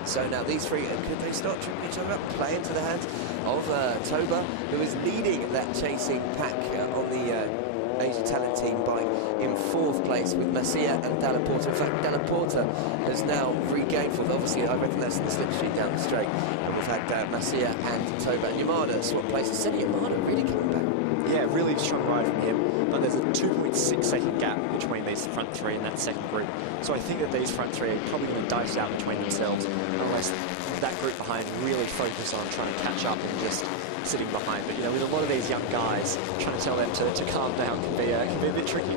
So now these three, could they start tripping each other up, play into the hands of Toba, who is leading that chasing pack on the Asia Talent Team bike in 4th place with Masia and Dalla Porta. In fact, Dalla Porta has now regained 4th. Obviously, I reckon that's in the slipstream down the straight. And we've had Masia and Toba and Yamada swap places. Senna Yamada really coming back. Yeah, really strong ride from him, but there's a 2.6 second gap between these front 3 and that second group. So I think that these front 3 are probably going to dice out between themselves unless that group behind really focus on trying to catch up and just sitting behind. But, you know, with a lot of these young guys, trying to tell them to calm down can be a bit tricky.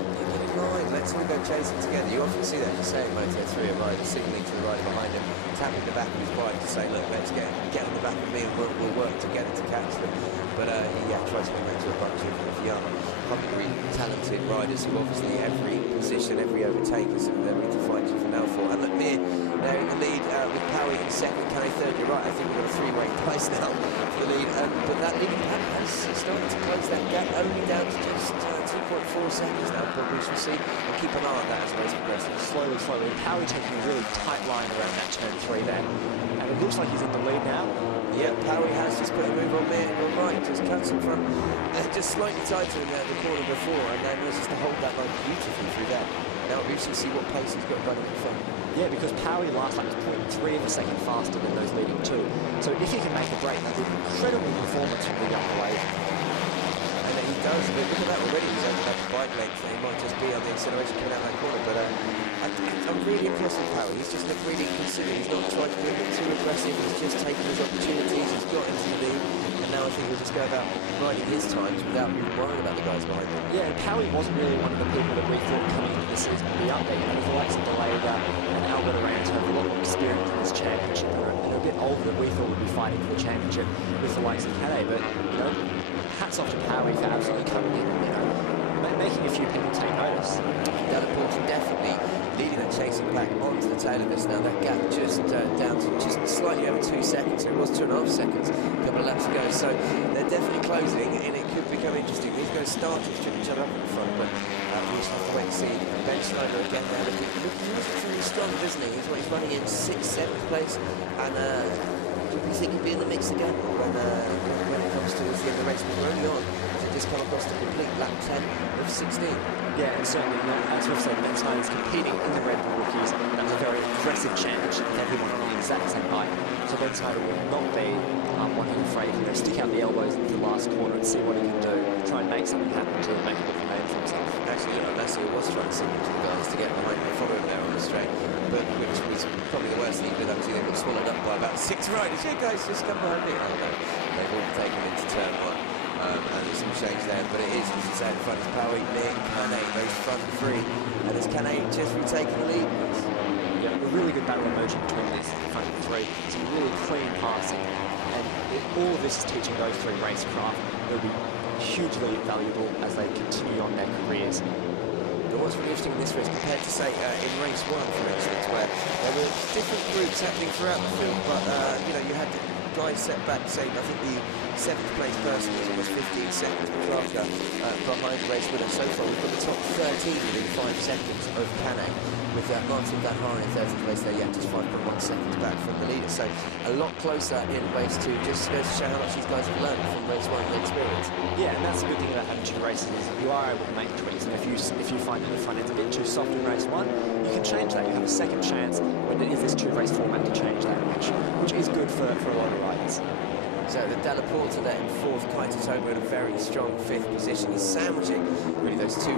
Let's all go chasing together. You often see that in the Moto3 of riders signaling to the rider behind him, tapping the back of his bike to say, look, let's get on the back of me and we'll work together to catch them. But he tries to make that to a bunch of young, hungry, talented riders who obviously every position, every overtake is something they're ready to fight for now for. And look, Mir there in the lead with Powie in second, Kane third, right, I think we've got a three-way price now for the lead. But that leading pack has started to close that gap, only down to just 2.4 seconds now. But we shall see. We'll keep an eye on that as the race progresses. Slowly, slowly. Powie taking a really tight line around that turn 3 there. And it looks like he's in the lead now. Yeah, Powie has just put a move on there, on right, just cuts in front, just slightly tighter in the corner before, and then was just to hold that line beautifully through that. Now we shall see what pace he's got running in front. Yeah, because Powie last lap was 0.3 of a second faster than those leading two. So if he can make a break, that's an incredible performance from the upper wave. And he does, but look at that already, he's over that bike length, and he might just be on the acceleration coming out that corner, but I'm really impressed with Powie. He's just looked really considered, he's not tried to be a bit too aggressive, he's just taken his opportunities, he's got into the lead, and now I think he'll just go about riding his times without even worrying about the guys behind him. Yeah, and Powie wasn't really one of the people that we thought coming into the season would be up there. You know, the likes of Delega and Albert Arantes have a lot more experience in this championship and a bit older than we thought would be fighting for the championship with the likes of Canet. But, you know, hats off to Powie for absolutely coming in and, you know, making a few people take notice. Delaporte definitely leading that chasing pack onto the tail of this now. That gap just down to just slightly over 2 seconds. It was 2.5 seconds a couple of laps ago. So they're definitely closing, and it could become interesting. These guys start to strip each other up in front, but we just have to wait and see. Ben Schneider again now looking really strong, doesn't he? He's running in 6th, 7th place, and do we think he'll be in the mix again when it comes to the end of the race? We're only on. Just come across the complete lap 10 of 16. Yeah, and certainly, you know, as we've said, Ben Snyder's competing in the Red Bull Rookies. That was a very aggressive championship with everyone on the exact same bike. So Ben Snyder will not be one who's afraid to stick out the elbows into the last corner and see what he can do, try and make something happen to make a good name for himself. Actually, you know, Messi was trying to signal to the guys to get behind him and follow him there on the straight, but which was probably the worst thing he could have done. They got swallowed up by about 6 riders. Yeah, guys, just come behind me. I don't know. They've all taken into turn 1. And there's some change there, but it is, as you say, in front of Powie, Nick, Canet, those front 3, and as Canet just retaking the lead. Yeah, a really good battle emerging between these front 3, some really clean passing, and all of this is teaching those 3 racecraft. They'll be hugely valuable as they continue on their careers. But what's really interesting in this race compared to, say, in race 1, for instance, where there were different groups happening throughout the field, but, you know, you had the guys set back, say, I think the 7th place person was almost 15 seconds behind the race winner. So far, we've got the top 13 within 5 seconds of Canet, with Martin Van Haar in 13th place there, just 5.1 seconds back from the leader. So a lot closer in race 2, just goes to show how much these guys have learned from race 1 and the experience. Yeah, and that's the good thing about having 2 races is you are able to make tweaks, and if you find that the front end's a bit too soft in race 1, you can change that. You have a second chance when it is this 2-race format to change that, which is good for a lot of riders. So the Delaporte there in 4th, Kaitatoba in a very strong 5th position. He's sandwiching really those 2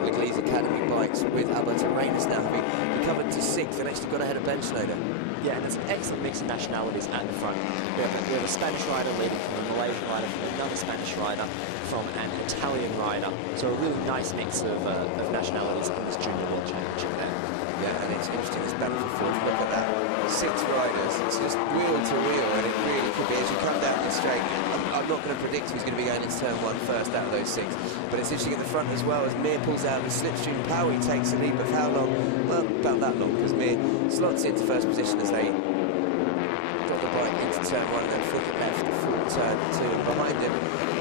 Leglise Academy bikes with Alberto Reynolds now having recovered to 6th and actually got ahead of Ben Schneider. Yeah, and it's an excellent mix of nationalities at the front. We have a Spanish rider leading from a Malaysian rider, from another Spanish rider, from an Italian rider. So a really nice mix of nationalities in this Junior World Championship there. Yeah, and it's interesting, this battle for 4th. Look at that. 6 riders, it's just wheel to wheel, and it really could be as you come down the straight. I'm not going to predict who's going to be going into turn 1 first out of those 6, but it's interesting at the front as well as Mir pulls out the slipstream. Powie takes the lead, but how long? Well, about that long, because Mir slots into first position as they got the bike into turn 1 and then flick it left for turn 2, and behind him,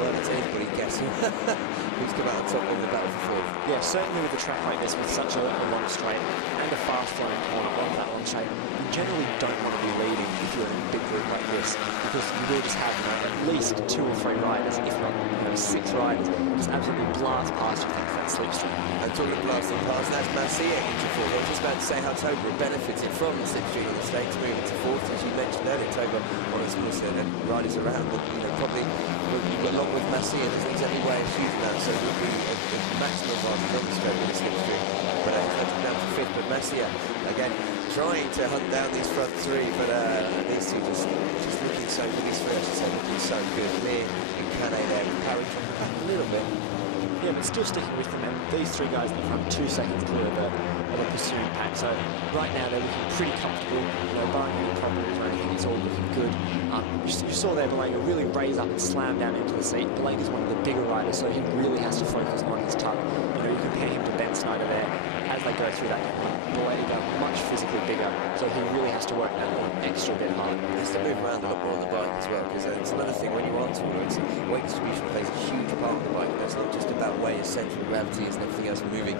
well, that's anybody guessing who's come out on top in the battle for 4th. Yeah, certainly with a track like this, with such a long straight and a fast-flowing corner on that long straight, you generally don't want to be leading if you're in a big group like this, because you will just have at least 2 or 3 riders, if not 6 riders, just absolutely blast past you thanks to that slipstream. And talking of blasting past, that's Masia into 4th. I was just about to say how Toba benefited from the slipstream in the States, moving to 4th, as you mentioned earlier. Toba on his course and riders around, but you know, probably you've got along with Masia, there's not any way of shooting that, so it would be a maximum advantage on the straight with the slipstream. But down to 5th, but Masia again trying to hunt down these front 3, but these 2 just looking so good. These 3, I should say, looking so good. Mir and Canet there, Powie dropping back a little bit. Yeah, but still sticking with them, and these 3 guys in the front, 2 seconds clear of a pursuing pack. So right now they're looking pretty comfortable, you know, barring any problems or anything, it's all looking good. You saw there Belega really raise up and slam down into the seat. Belega's one of the bigger riders, so he really has to focus on his tuck. You know, you compare him to Ben Schneider there as they go through that corner. Balega much physically bigger, so he really has to work that one extra bit hard. He has to move around a lot more on the bike as well, because it's another thing when you are taller, weight distribution plays a huge part of the bike. It's not just about where your centre of gravity is and everything else moving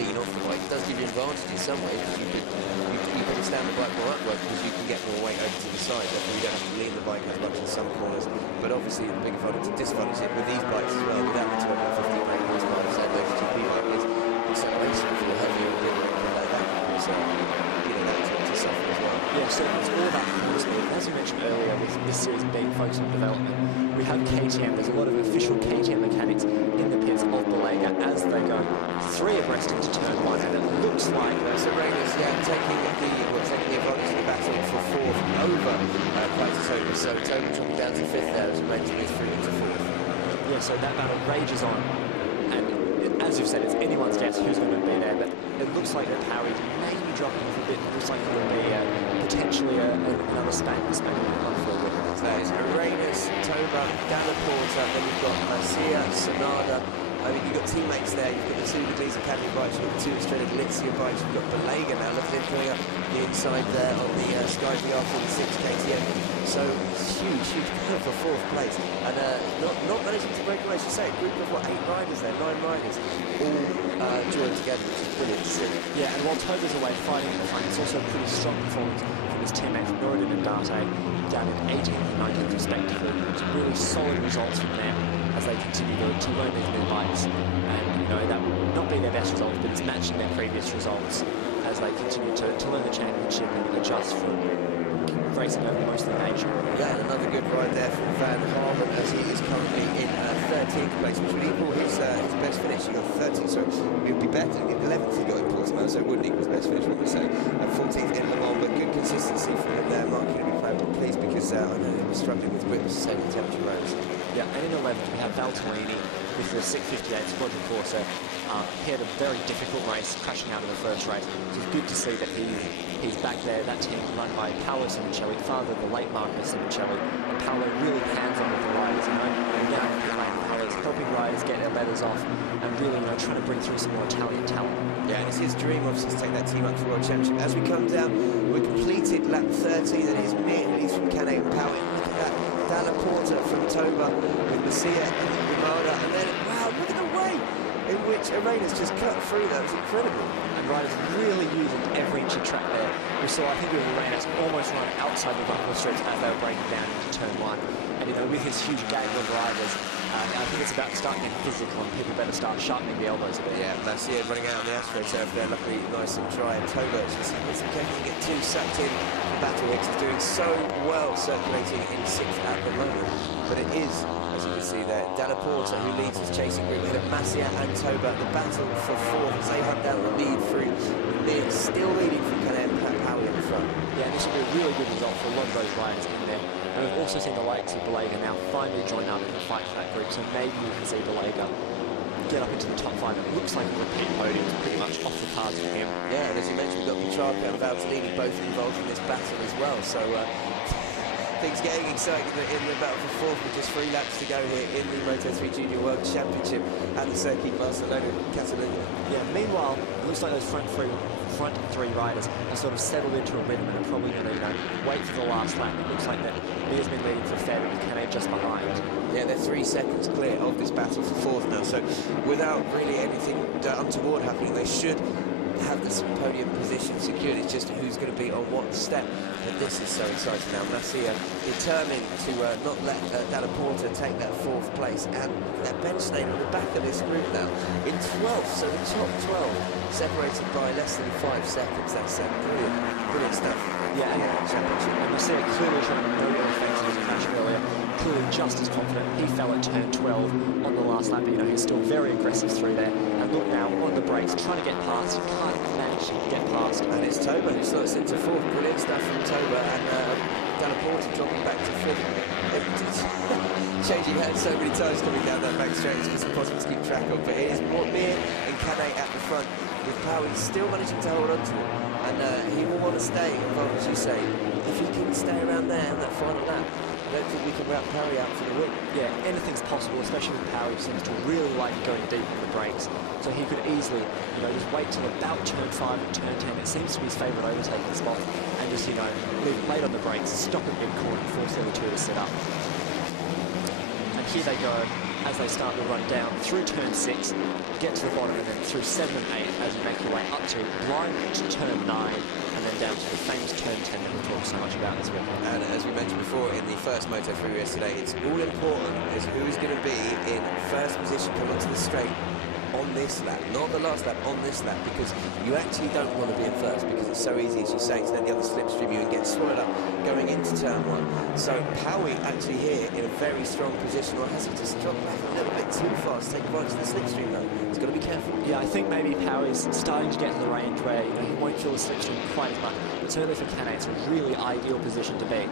lean off the bike. It does give you an advantage in some ways. You can stand the bike more upward because you can get more weight over to the side, therefore you don't have to lean the bike as much in some corners. But obviously the big disadvantage with these bikes as well, without the 250 brake horsepower, so the MotoGP bike is acceleration if you're heavier and bigger like that. So that to suffer as well. Yeah, so it's all about corner speed. As you mentioned earlier, with this series being focused on development, we have KTM. There's a lot of official KTM mechanics in the pits of Balega as they go 3 abreast into turn 1, and it looks like Arenas, taking the advantage of the battle for 4th over Toba. So Toba dropping down to 5th there as Reigns moves through into 4th. Yeah, so that battle rages on, and as you've said, it's anyone's guess who's going to be there, but it looks like that Powie may be dropping off a bit. It looks like it will be potentially another Spaniard on forward. That is Arenas, Toba, Dalla Porta, then you've got Garcia, Sonada. I mean, you've got teammates there. You've got the 2 Leglise Academy bikes, you've got the 2 Estrella Galizia bikes, you've got Balega now. Look at him coming up the inside there on the Sky VR 46 KTM. So huge battle for 4th place, and not managing to break away. As you say, a group of 8 riders there, 9 riders, all joined together, which is brilliant to see. Yeah, and while Toba's away fighting at the front, it's also a pretty strong performance from his teammates Noureddin and Date, down in 18th and 19th respectively. Some really solid results from them as they continue to learn these new bikes, and that will not be their best results, but it's matching their previous results as they continue to learn the championship and adjust from racing over mostly Asia. Yeah, and another good ride there from Van Harmon as he is currently in 13th place, which would equal his best finish. He got 13th, so it would be better to get 11th he got in Portimao, so it wouldn't equal his best finish, what we say, at 14th in Le Mans, but good consistency from him there. Mark, you'll be proud and pleased because I know he was struggling with whips, same temperature roads. Yeah, and in 11th we have Valtellini with the 658 Squadron Corsa. He had a very difficult race, crashing out of the first race. So it's good to see that he's back there. That team run by Paolo Simoncelli, father of the late Marco Simoncelli, and Paolo really hands-on with the riders, and now Paolo's helping riders get their leathers off and really, trying to bring through some more Italian talent. Yeah, and it's his dream, obviously, to take that team up to the World Championship. As we come down, we're completed lap 30, that is me and he's from Canet and Powie. Look at that, Dalla Porta from Toba with Masia and Ramada, and then, wow, look at the way in which Arenas just cut through. That was incredible. And riders really using every inch of track there. We saw, I think, with Arenas almost run outside the rumble strips as they were breaking down into turn 1. And, with his huge gang of riders, I think it's about starting getting physical, and people better start sharpening the elbows a bit. Yeah, Masia running out on the AstroTurf there, luckily nice and dry. And Toba just can't get too sucked in the battle hits. He's doing so well circulating in 6th at the moment. But it is, as you can see there, Dalla Porta who leads his chasing group ahead of Masia and Toba. The battle for 4th as they hunt down the lead through Mir, still leading from Canet and Powie in the front. Yeah, and this will be a really good result for a lot of those riders in there. And we've also seen the likes of Balega now finally join up in the fight for that group, so maybe we can see Balega get up into the top 5. It looks like a repeat podium is pretty much off the cards for him. Yeah, and as you mentioned, we've got Petrarca and Valtellini both involved in this battle as well, so things getting exciting in the battle for 4th with just 3 laps to go here in the Moto3 Junior World Championship at the circuit Barcelona, Catalunya. Yeah, meanwhile, it looks like those front 3 riders have sort of settled into a rhythm and are probably going to, wait for the last lap. It looks like that Mir's been leading for Fed and Canet just behind. Yeah, they're 3 seconds clear of this battle for 4th now, so without really anything untoward happening, they should have this podium position secured. It's just who's going to be on what step, and this is so exciting now. Masia determined to not let Dalla Porta take that 4th place, and that bench name on the back of this group now in 12th, so the top 12 separated by less than 5 seconds. That's brilliant stuff. Yeah, and championship. And Masia clearly showing no ill effects of his crash earlier. Clearly just as confident. He fell at turn 12 on the last lap, but he's still very aggressive through there. And look now, on the brakes, trying to get past. He can't manage to get past. And it's Toba who slots into 4th. Brilliant stuff from Toba, and Dalla Porta dropping back to 5th. Changing hands so many times coming down that back straight, it's just impossible to keep track of. But it is Mir and Canet at the front, with Powie still managing to hold on to them. And he will want to stay involved, as you say, if he can stay around there on that final lap. I don't think we can wrap Parry out for the win. Yeah, anything's possible, especially with Power, who seems to really like going deep in the brakes. So he could easily, just wait till about turn 5 and turn 10. It seems to be his favourite overtaking spot, and just, leave late on the brakes, stop at mid-corner, and force the other two to sit up. And here they go, as they start the run down through turn 6, get to the bottom, and then through 7 and 8 as you make your way up to blind to turn 9, and then down to the famous turn 10 that we talk so much about this weekend. And as we mentioned before in the first Moto3 yesterday, it's all important is who is going to be in first position coming onto the straight on this lap, not the last lap, on this lap, because you actually don't want to be in first because it's so easy, as you say, to let the other slipstream you and get swallowed up going into turn 1. So Powie actually here in a very strong position, or has he just dropped back a little bit too fast to take advantage of the slipstream though? He's got to be careful. Yeah, I think maybe Powie's starting to get to the range where he won't feel the slipstream quite as much. But certainly for Canet, it's a really ideal position to be.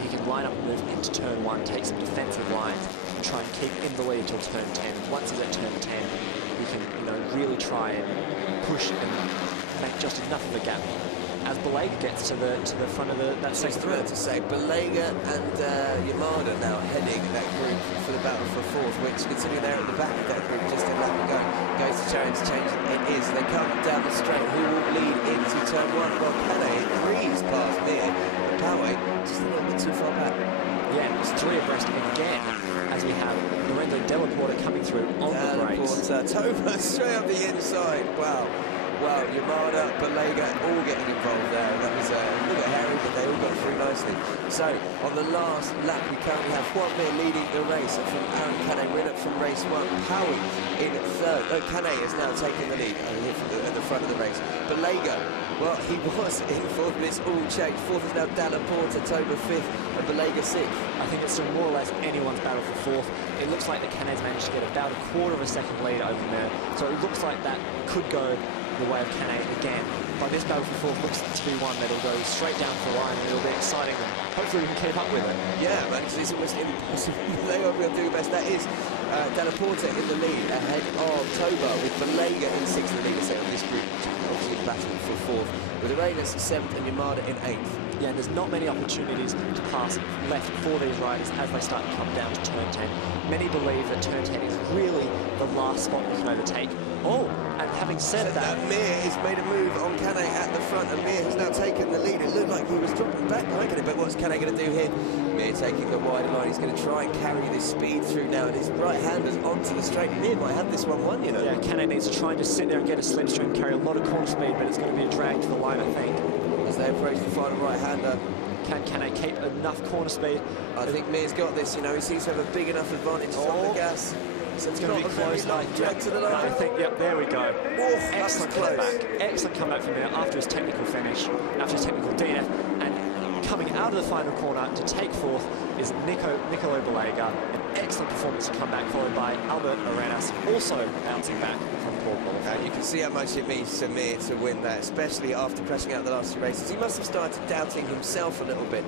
He can line up and move into turn 1, take some defensive lines, and try and keep in the lead until turn 10. Once he's at turn 10, he can, really try and push and make just enough of a gap. As Balega gets to the front of that second group. To say, Balega and Yamada now heading that group for the battle for fourth, which, considering they're at the back of that group just a lap ago, goes to challenge change. It is. They come down the straight. Who will lead into turn 1? Well, Canet breeze past Mir, but Powie just a little bit too far back. Yeah, it's 3 abreast again, as we have Lorenzo Della Porta coming through on the brakes. Toba straight up the inside. Wow. Well, Yamada, Balega all getting involved there. That was a little bit hairy, but they all got through nicely. So, on the last lap, we currently have Juan Mir leading the race from Aaron Canet, winner from race 1. Powie in third. Canet has now taken the lead at the front of the race. Balega, well, he was in fourth, but it's all changed. Fourth is now Dalla Porta, Toba 5th, and Balega 6th. I think it's still more or less anyone's battle for fourth. It looks like the Canet's managed to get about a quarter of a second lead over there. So it looks like that could go the way of Canet again. But this battle for fourth looks to be one that'll go straight down for the line, and it'll be exciting, and hopefully we can keep up with it. Yeah, man, because it's almost impossible. They won't be able to do the best. That is Dalla Porta in the lead, ahead of Toba, with Balega in 6th in the lead. So this group obviously battling for fourth, with Arenas 7th and Yamada in 8th. Yeah, and there's not many opportunities to pass left for these riders as they start to come down to turn 10. Many believe that turn 10 is really the last spot you can overtake. Oh, and having said that... Mir has made a move on Canet at the front, and Mir has now taken the lead. It looked like he was dropping back behind it, but what's Canet going to do here? Mir taking the wider line. He's going to try and carry this speed through now, and his right-handers onto the straight. Mir might have this one won, Yeah, Canet needs to try and just sit there and get a slipstream, carry a lot of corner speed, but it's going to be a drag to the line, I think. As they approach the final right-hander. Can Canet keep enough corner speed? I think Mir's got this, he seems to have a big enough advantage on the gas. So it's going to be close. Drag to the line. I think, yep, there we go. Oh, excellent comeback. Excellent comeback from Mir after his technical finish, after his technical DNF. And coming out of the final corner to take fourth is Nicolo Balega. An excellent performance to come back, followed by Albert Arenas, also bouncing back from poor qualifying. And you can see how much it means to Mir to win that, especially after crashing out the last 2 races. He must have started doubting himself a little bit.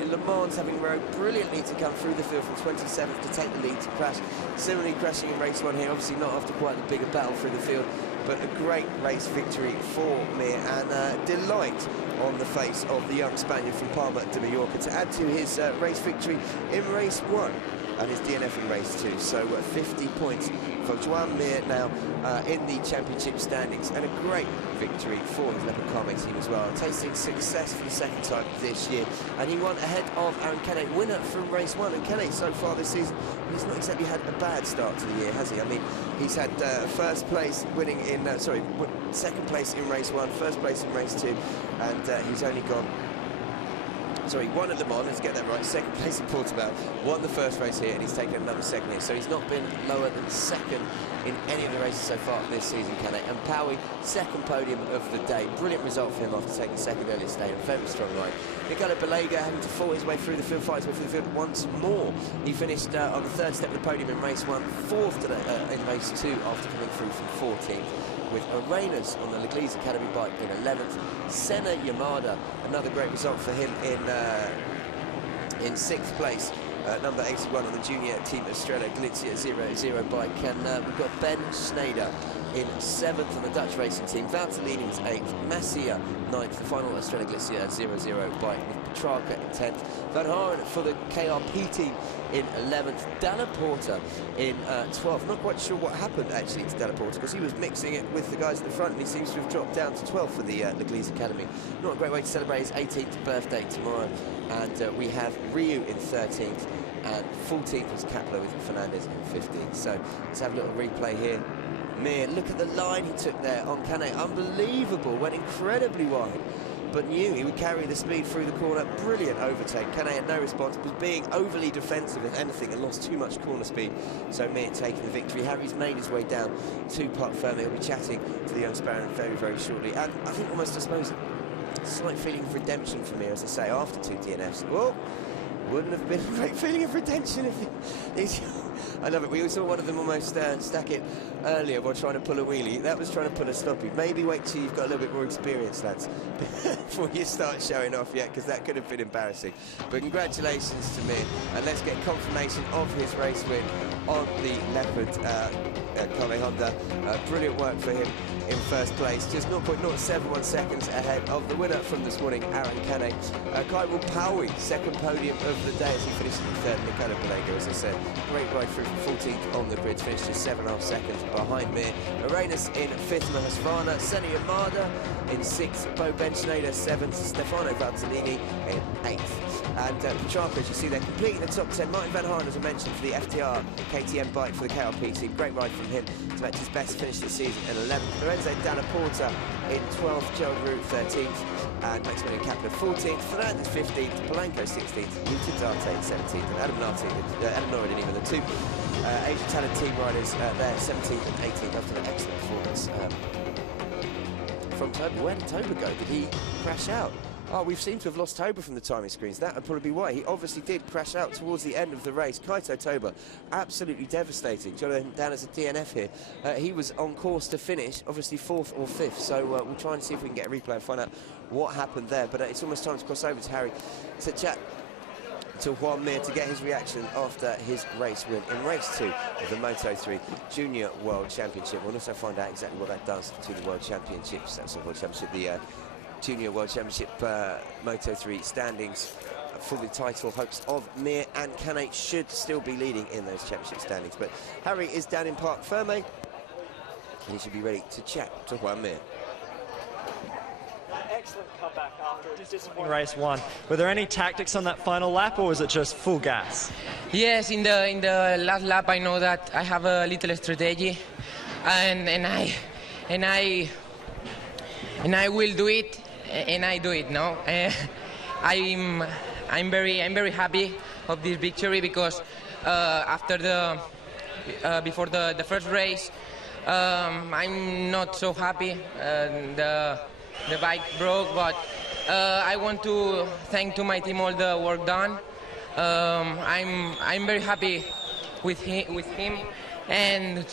In Le Mans, having rode brilliantly to come through the field from 27th to take the lead to crash. Similarly crashing in race 1 here, obviously not after quite the bigger battle through the field, but a great race victory for Mir, and delight on the face of the young Spaniard from Palma de Mallorca to add to his race victory in race 1 and his DNF in race 2. So 50 points for Joan Mir now in the championship standings, and a great victory for his Leopard Car team as well, tasting success for the 2nd time this year, and he won ahead of Aaron Canet, winner from race 1. And Canet so far this season, he's not exactly had a bad start to the year, has he? I mean, he's had first place winning in second place in race 1, first place in race 2, and he's only gone won at Le Mans, let's get that right, second place in Portimao, won the first race here, and he's taken another second here. So he's not been lower than second in any of the races so far this season, Canet. And Powie, second podium of the day. Brilliant result for him after taking second earliest day, and very strong line. Nicolo Balega having to fall his way through the field, fight his way through the field once more. He finished on the 3rd step of the podium in race 1, 4th in race 2 after coming through from 14th. With Arenas on the Leclerc Academy bike in 11th. Senna Yamada, another great result for him in 6th place. number 81 on the junior Team Estrella Galizia 0-0 bike. And we've got Ben Schneider in 7th on the Dutch racing team. Valtellini is 8th. Massia 9th. The final Estrella Galizia 0-0 bike with Petrarca in 10th. Van Haren for the KRP team in 11th. Dalla Porta in 12th. Not quite sure what happened actually to Dalla Porta, because he was mixing it with the guys in the front and he seems to have dropped down to 12th for the Leglise Academy. Not a great way to celebrate his 18th birthday tomorrow. And we have Ryu in 13th, and 14th was Kapler with Fernandez in 15th. So let's have a little replay here. Mir, look at the line he took there on Canet. Unbelievable, went incredibly wide, but knew he would carry the speed through the corner. Brilliant overtake. Canet had no response, was being overly defensive if anything, and lost too much corner speed. So Mir taking the victory. Harry's made his way down to Parc Fermé. He'll be chatting to the young Sparrow very, very shortly. And I think almost, I suppose, a slight feeling of redemption for Mir, as I say, after 2 DNFs. Whoa! Wouldn't have been a great feeling of redemption if I love it. We saw one of them almost stack it earlier while trying to pull a wheelie. That was trying to pull a stoppie. Maybe wait till you've got a little bit more experience, lads, before you start showing off yet, because that could have been embarrassing. But congratulations to Mir, and let's get confirmation of his race win on the Leopard Kome Honda. Brilliant work for him in first place, just 0.071 seconds ahead of the winner from this morning, Aaron Canet. Kyril Powie, second podium of the day as he finished in third. Nicola Pelego, as I said, great ride through from 14th on the grid, finished just 7.5 seconds behind Mir. Arenas in 5th, Mahasvana, Seni Amada in 6th, Bo Ben Schneider 7th, Stefano Valtellini in 8th. And Petrarca, as you see, they're completing the top 10. Martin Van Haren, as I mentioned, for the FTR KTM bike for the KRP team. Great ride from him to make his best finish this season in 11th. Lorenzo Dalla Porta in 12th, Gerald Roux 13th, and Maximilian Kapler 14th, Fernandez 15th, Polanco 16th, Luca Darte 17th, and Adam Norridin, even the two Asian talent team riders there, 17th and 18th after an excellent performance from Toba. Where did Toba go? Did he crash out? Oh, we seem to have lost Toba from the timing screens. That would probably be why. He obviously did crash out towards the end of the race. Kaito Toba, absolutely devastating. Jonathan down as a DNF here. He was on course to finish, obviously 4th or 5th. So we'll try and see if we can get a replay and find out what happened there. But it's almost time to cross over to Harry to chat to Juan Mir to get his reaction after his race win in race 2 of the Moto3 Junior World Championship. We'll also find out exactly what that does to the World Championships. That's the World Championship, the Junior World Championship Moto3 standings for the title. Hopes of Mir and Canet should still be leading in those championship standings. But Harry is down in Parc Fermé, and he should be ready to chat to Juan Mir. Excellent comeback after a disappointing race 1. Were there any tactics on that final lap, or was it just full gas? Yes, in the last lap I know that I have a little strategy, and I will do it, and I do it. No, I'm very happy of this victory, because after before the first race, I'm not so happy. The bike broke, but I want to thank to my team all the work done. I'm very happy with him, and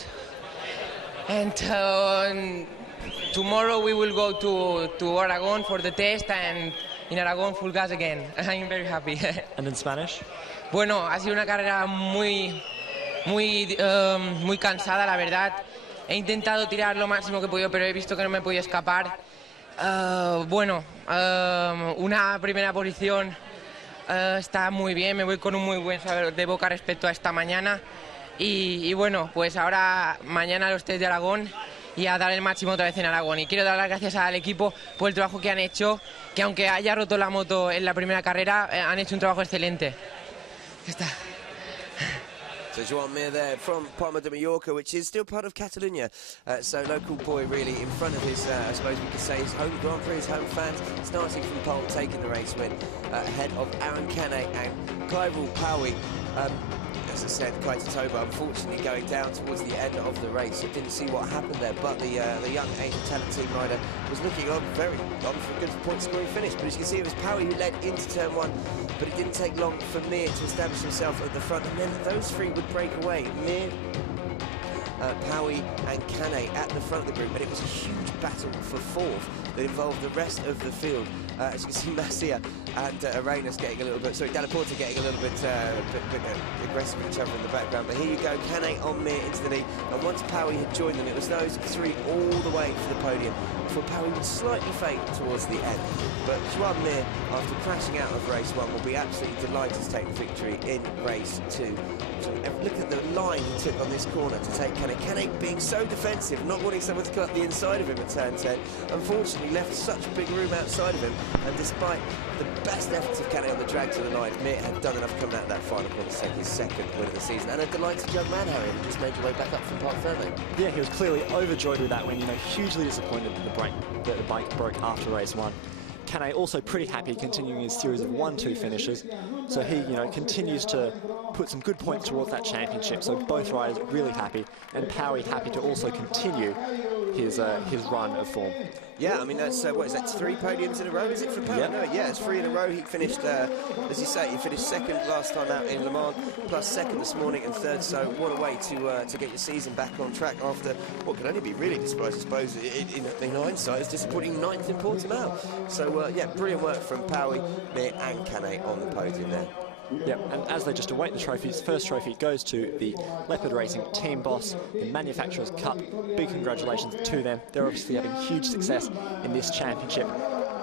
tomorrow we will go to Aragon for the test, and in Aragon full gas again. I'm very happy. And in Spanish? Bueno, ha sido una carrera muy cansada, la verdad. He intentado tirar lo máximo que he podido, pero he visto que no me podía escapar. Una primera posición está muy bien, me voy con un muy buen sabor de boca respecto a esta mañana. Y bueno, pues ahora mañana los test de Aragón y a dar el máximo otra vez en Aragón. Y quiero dar las gracias al equipo por el trabajo que han hecho, que aunque haya roto la moto en la primera carrera, han hecho un trabajo excelente. Ya está. So Joan Mir there from Palma de Mallorca, which is still part of Catalonia. So local boy really in front of his, I suppose we could say, his home Grand Prix, his home fans, starting from pole, taking the race win ahead of Aaron Canet and Kyril Powie. As I said, Kaito Toba unfortunately going down towards the end of the race. I didn't see what happened there, but the young Asian talent team rider was looking on for a good point scoring finish. But as you can see, it was Powie who led into turn 1, but it didn't take long for Mir to establish himself at the front, and then those three would break away. Mir, Powie and Canet at the front of the group, and it was a huge battle for 4th that involved the rest of the field As you can see, Masia and Arenas getting a little bit, sorry, Della Porta getting a little bit, aggressive with each other in the background. But here you go, Canet on Mir into the lead. And once Powie had joined them, it was those three all the way for the podium before Powie would slightly fade towards the end. But Juan Mir, after crashing out of race 1, will be absolutely delighted to take the victory in race 2. So look at the line he took on this corner to take Canet. Canet being so defensive, not wanting someone to cut the inside of him at turn 10, unfortunately left such big room outside of him, and despite the best efforts of Canet on the drag to the line, Mir had done enough coming out of that final corner to take his second win of the season. And a delighted young man, Harry, who just made your way back up from Parc Ferme. Yeah, he was clearly overjoyed with that win, you know, hugely disappointed that the bike broke after race 1. Canet also pretty happy continuing his series of 1-2 finishes, so he, you know, continues to put some good points towards that championship. So both riders really happy, and Powie happy to also continue his run of form. Yeah, I mean, that's, what is that, 3 podiums in a row, is it, for Powie? Yep. No, yeah, it's 3 in a row. He finished, as you say, he finished second last time out in Le Mans, plus second this morning and third, so what a way to get your season back on track after what could only be really disappointing, I suppose, in hindsight, is disappointing 9th in Portimao. So, yeah, brilliant work from Powie, Mir and Canet on the podium there. Yep, and as they just await the trophies, first trophy goes to the Leopard Racing Team Boss, the Manufacturers' Cup. Big congratulations to them. They're obviously having huge success in this championship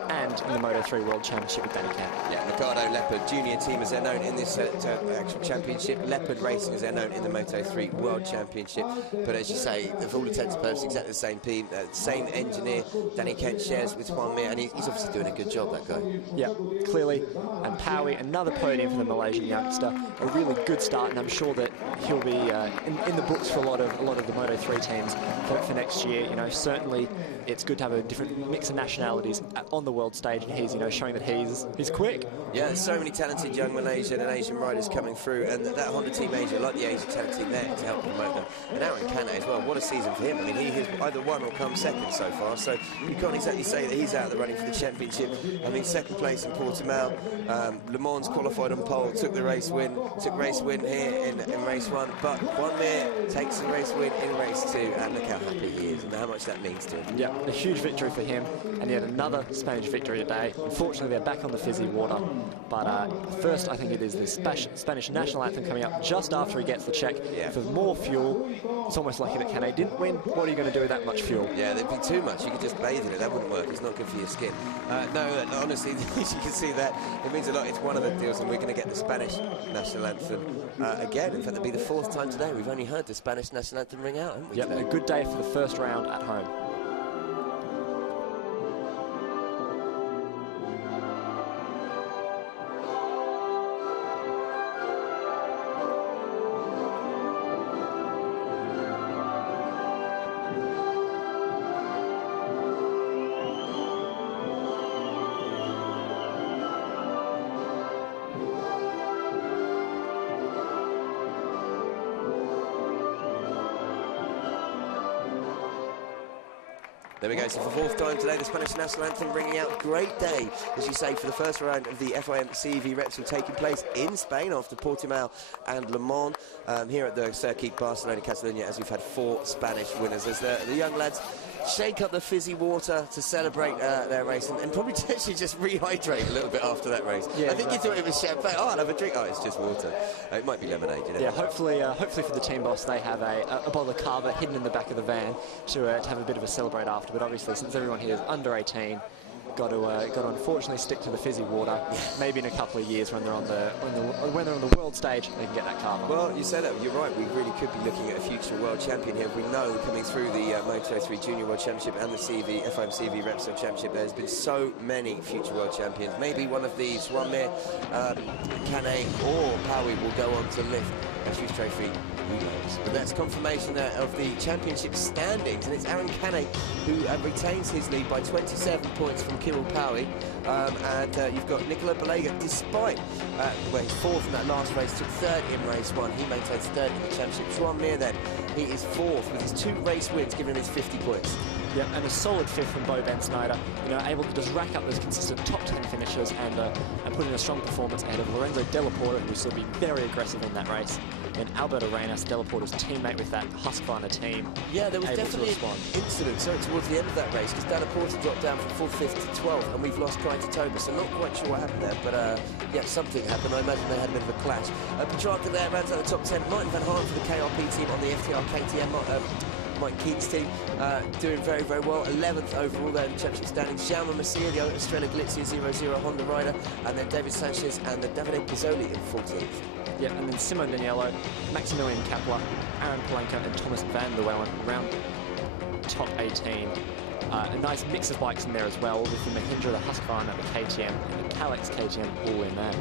and in the Moto3 World Championship with Danny Camp. Yeah, Mikado Leopard Junior Team, as they're known in this actual championship. Leopard Racing, as they're known in the Moto3 World Championship. But as you say, for all intents and purposes, exactly the same team, same engineer. Danny Kent shares with Juan Mir, and he's obviously doing a good job, that guy. Yeah, clearly. And Powie, another podium for the Malaysian youngster. A really good start, and I'm sure that he'll be in the books for a lot of the Moto3 teams for next year. You know, certainly it's good to have a different mix of nationalities on the world stage, and he's, you know, showing that he's quick. Yeah, there's so many talented young Malaysian and Asian riders coming through, and that Honda Team Asia, like the Asian talent team there to help promote them. And Aaron Canet as well, what a season for him. I mean, he has either won or come second so far, so you can't exactly say that he's out of the running for the championship. I mean, second place in Portimao, Le Mans qualified on pole, took race win here in race 1, but Juan Mir takes the race win in race 2, and look how happy he is and how much that means to him. Yeah, a huge victory for him, and yet another Spanish victory today. Unfortunately, they're back on the fizzy water, but first I think it is the Spanish national anthem coming up just after he gets the check for more fuel. It's almost lucky that Canet didn't win. What are you going to do with that much fuel? Yeah, there'd be too much. You could just bathe in it. That wouldn't work. It's not good for your skin. No, honestly, as you can see that, it means a lot. It's one of the deals, and we're going to get the Spanish national anthem again. In fact, it'll be the 4th time today. We've only heard the Spanish national anthem ring out, haven't we? Yep, a good day for the first round at home. There we go, so for 4th time today, the Spanish national anthem ringing out. Great day, as you say, for the first round of the FIM CEV Repsol taking place in Spain after Portimao and Le Mans. Here at the Circuit Barcelona, Catalonia, as we've had 4 Spanish winners, as the young lads shake up the fizzy water to celebrate their race and probably actually just rehydrate a little bit after that race. Yeah, I think you thought it was champagne. Oh, I'll have a drink. Oh, it's just water. It might be lemonade, you know. Yeah, hopefully for the team boss, they have a bottle of Cava hidden in the back of the van to have a bit of a celebrate after. But obviously, since everyone here is under 18, got to unfortunately stick to the fizzy water. Maybe in a couple of years when they're on the world stage, they can get that Cava. Well, you say that, you're right. We really could be looking at a future world champion here. We know coming through the Moto3 Junior World Championship and the FIM CV Repsol Championship, there's been so many future world champions. Maybe one of these, Juan Mir, Canet or Powie, will go on to lift a huge trophy. Who knows? But that's confirmation of the championship standings, and it's Aaron Canet who retains his lead by 27 points from Kirill Powie, and you've got Nicola Balega, despite he's 4th in that last race, took 3rd in race 1. He maintains 3rd in the championship. Juan Mir then, he is 4th with his 2 race wins, giving him his 50 points. Yep, and a solid 5th from Bo Ben Snyder, you know, able to just rack up those consistent top 10 finishes and put in a strong performance ahead of Lorenzo Della Porta, who will still be very aggressive in that race. And Alberto Arenas, Delaporta's teammate with that Husqvarna team, Yeah, there was able to definitely respond. an incident, sorry, towards the end of that race, because Delaporta dropped down from 4th, 5th to 12th, and we've lost Kaito Toba, so not quite sure what happened there, but yeah, something happened. I imagine they had a bit of a clash. Petrarca there rounds out the top 10. Martin Van Haren for the KRP team on the FTR KTM. Mike Keats team doing very, very well. 11th overall there in the championship standings. Jaume Masia, the Estrella Galizia 00 Honda rider, and then David Sanchez and then Davide Pizzoli in 14th. Yeah, and then Simon Daniello, Maximilian Kapler, Aaron Palenka, and Thomas van der Wellen around top 18. A nice mix of bikes in there as well, with the Mahindra, the Husqvarna, the KTM, and the Kalex KTM all in there.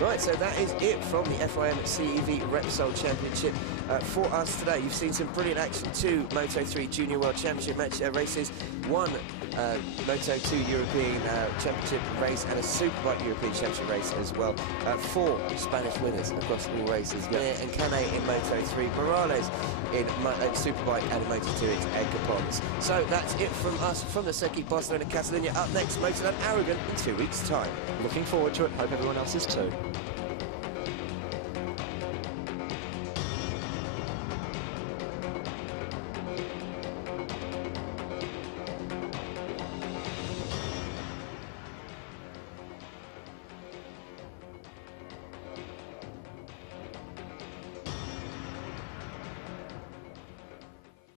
Right, so that is it from the FIM CEV Repsol Championship for us today. You've seen some brilliant action, 2 Moto3 Junior World Championship races, 1 Moto2 European Championship race, and a Superbike European Championship race as well. 4 Spanish winners across all races. Mir and Canet in Moto3, Morales in Superbike, and in Moto2 it's Edgar Pons. So that's it from us from the Circuit Barcelona Catalunya. Up next, Motorland Aragon in 2 weeks' time. Looking forward to it. Hope everyone else is too.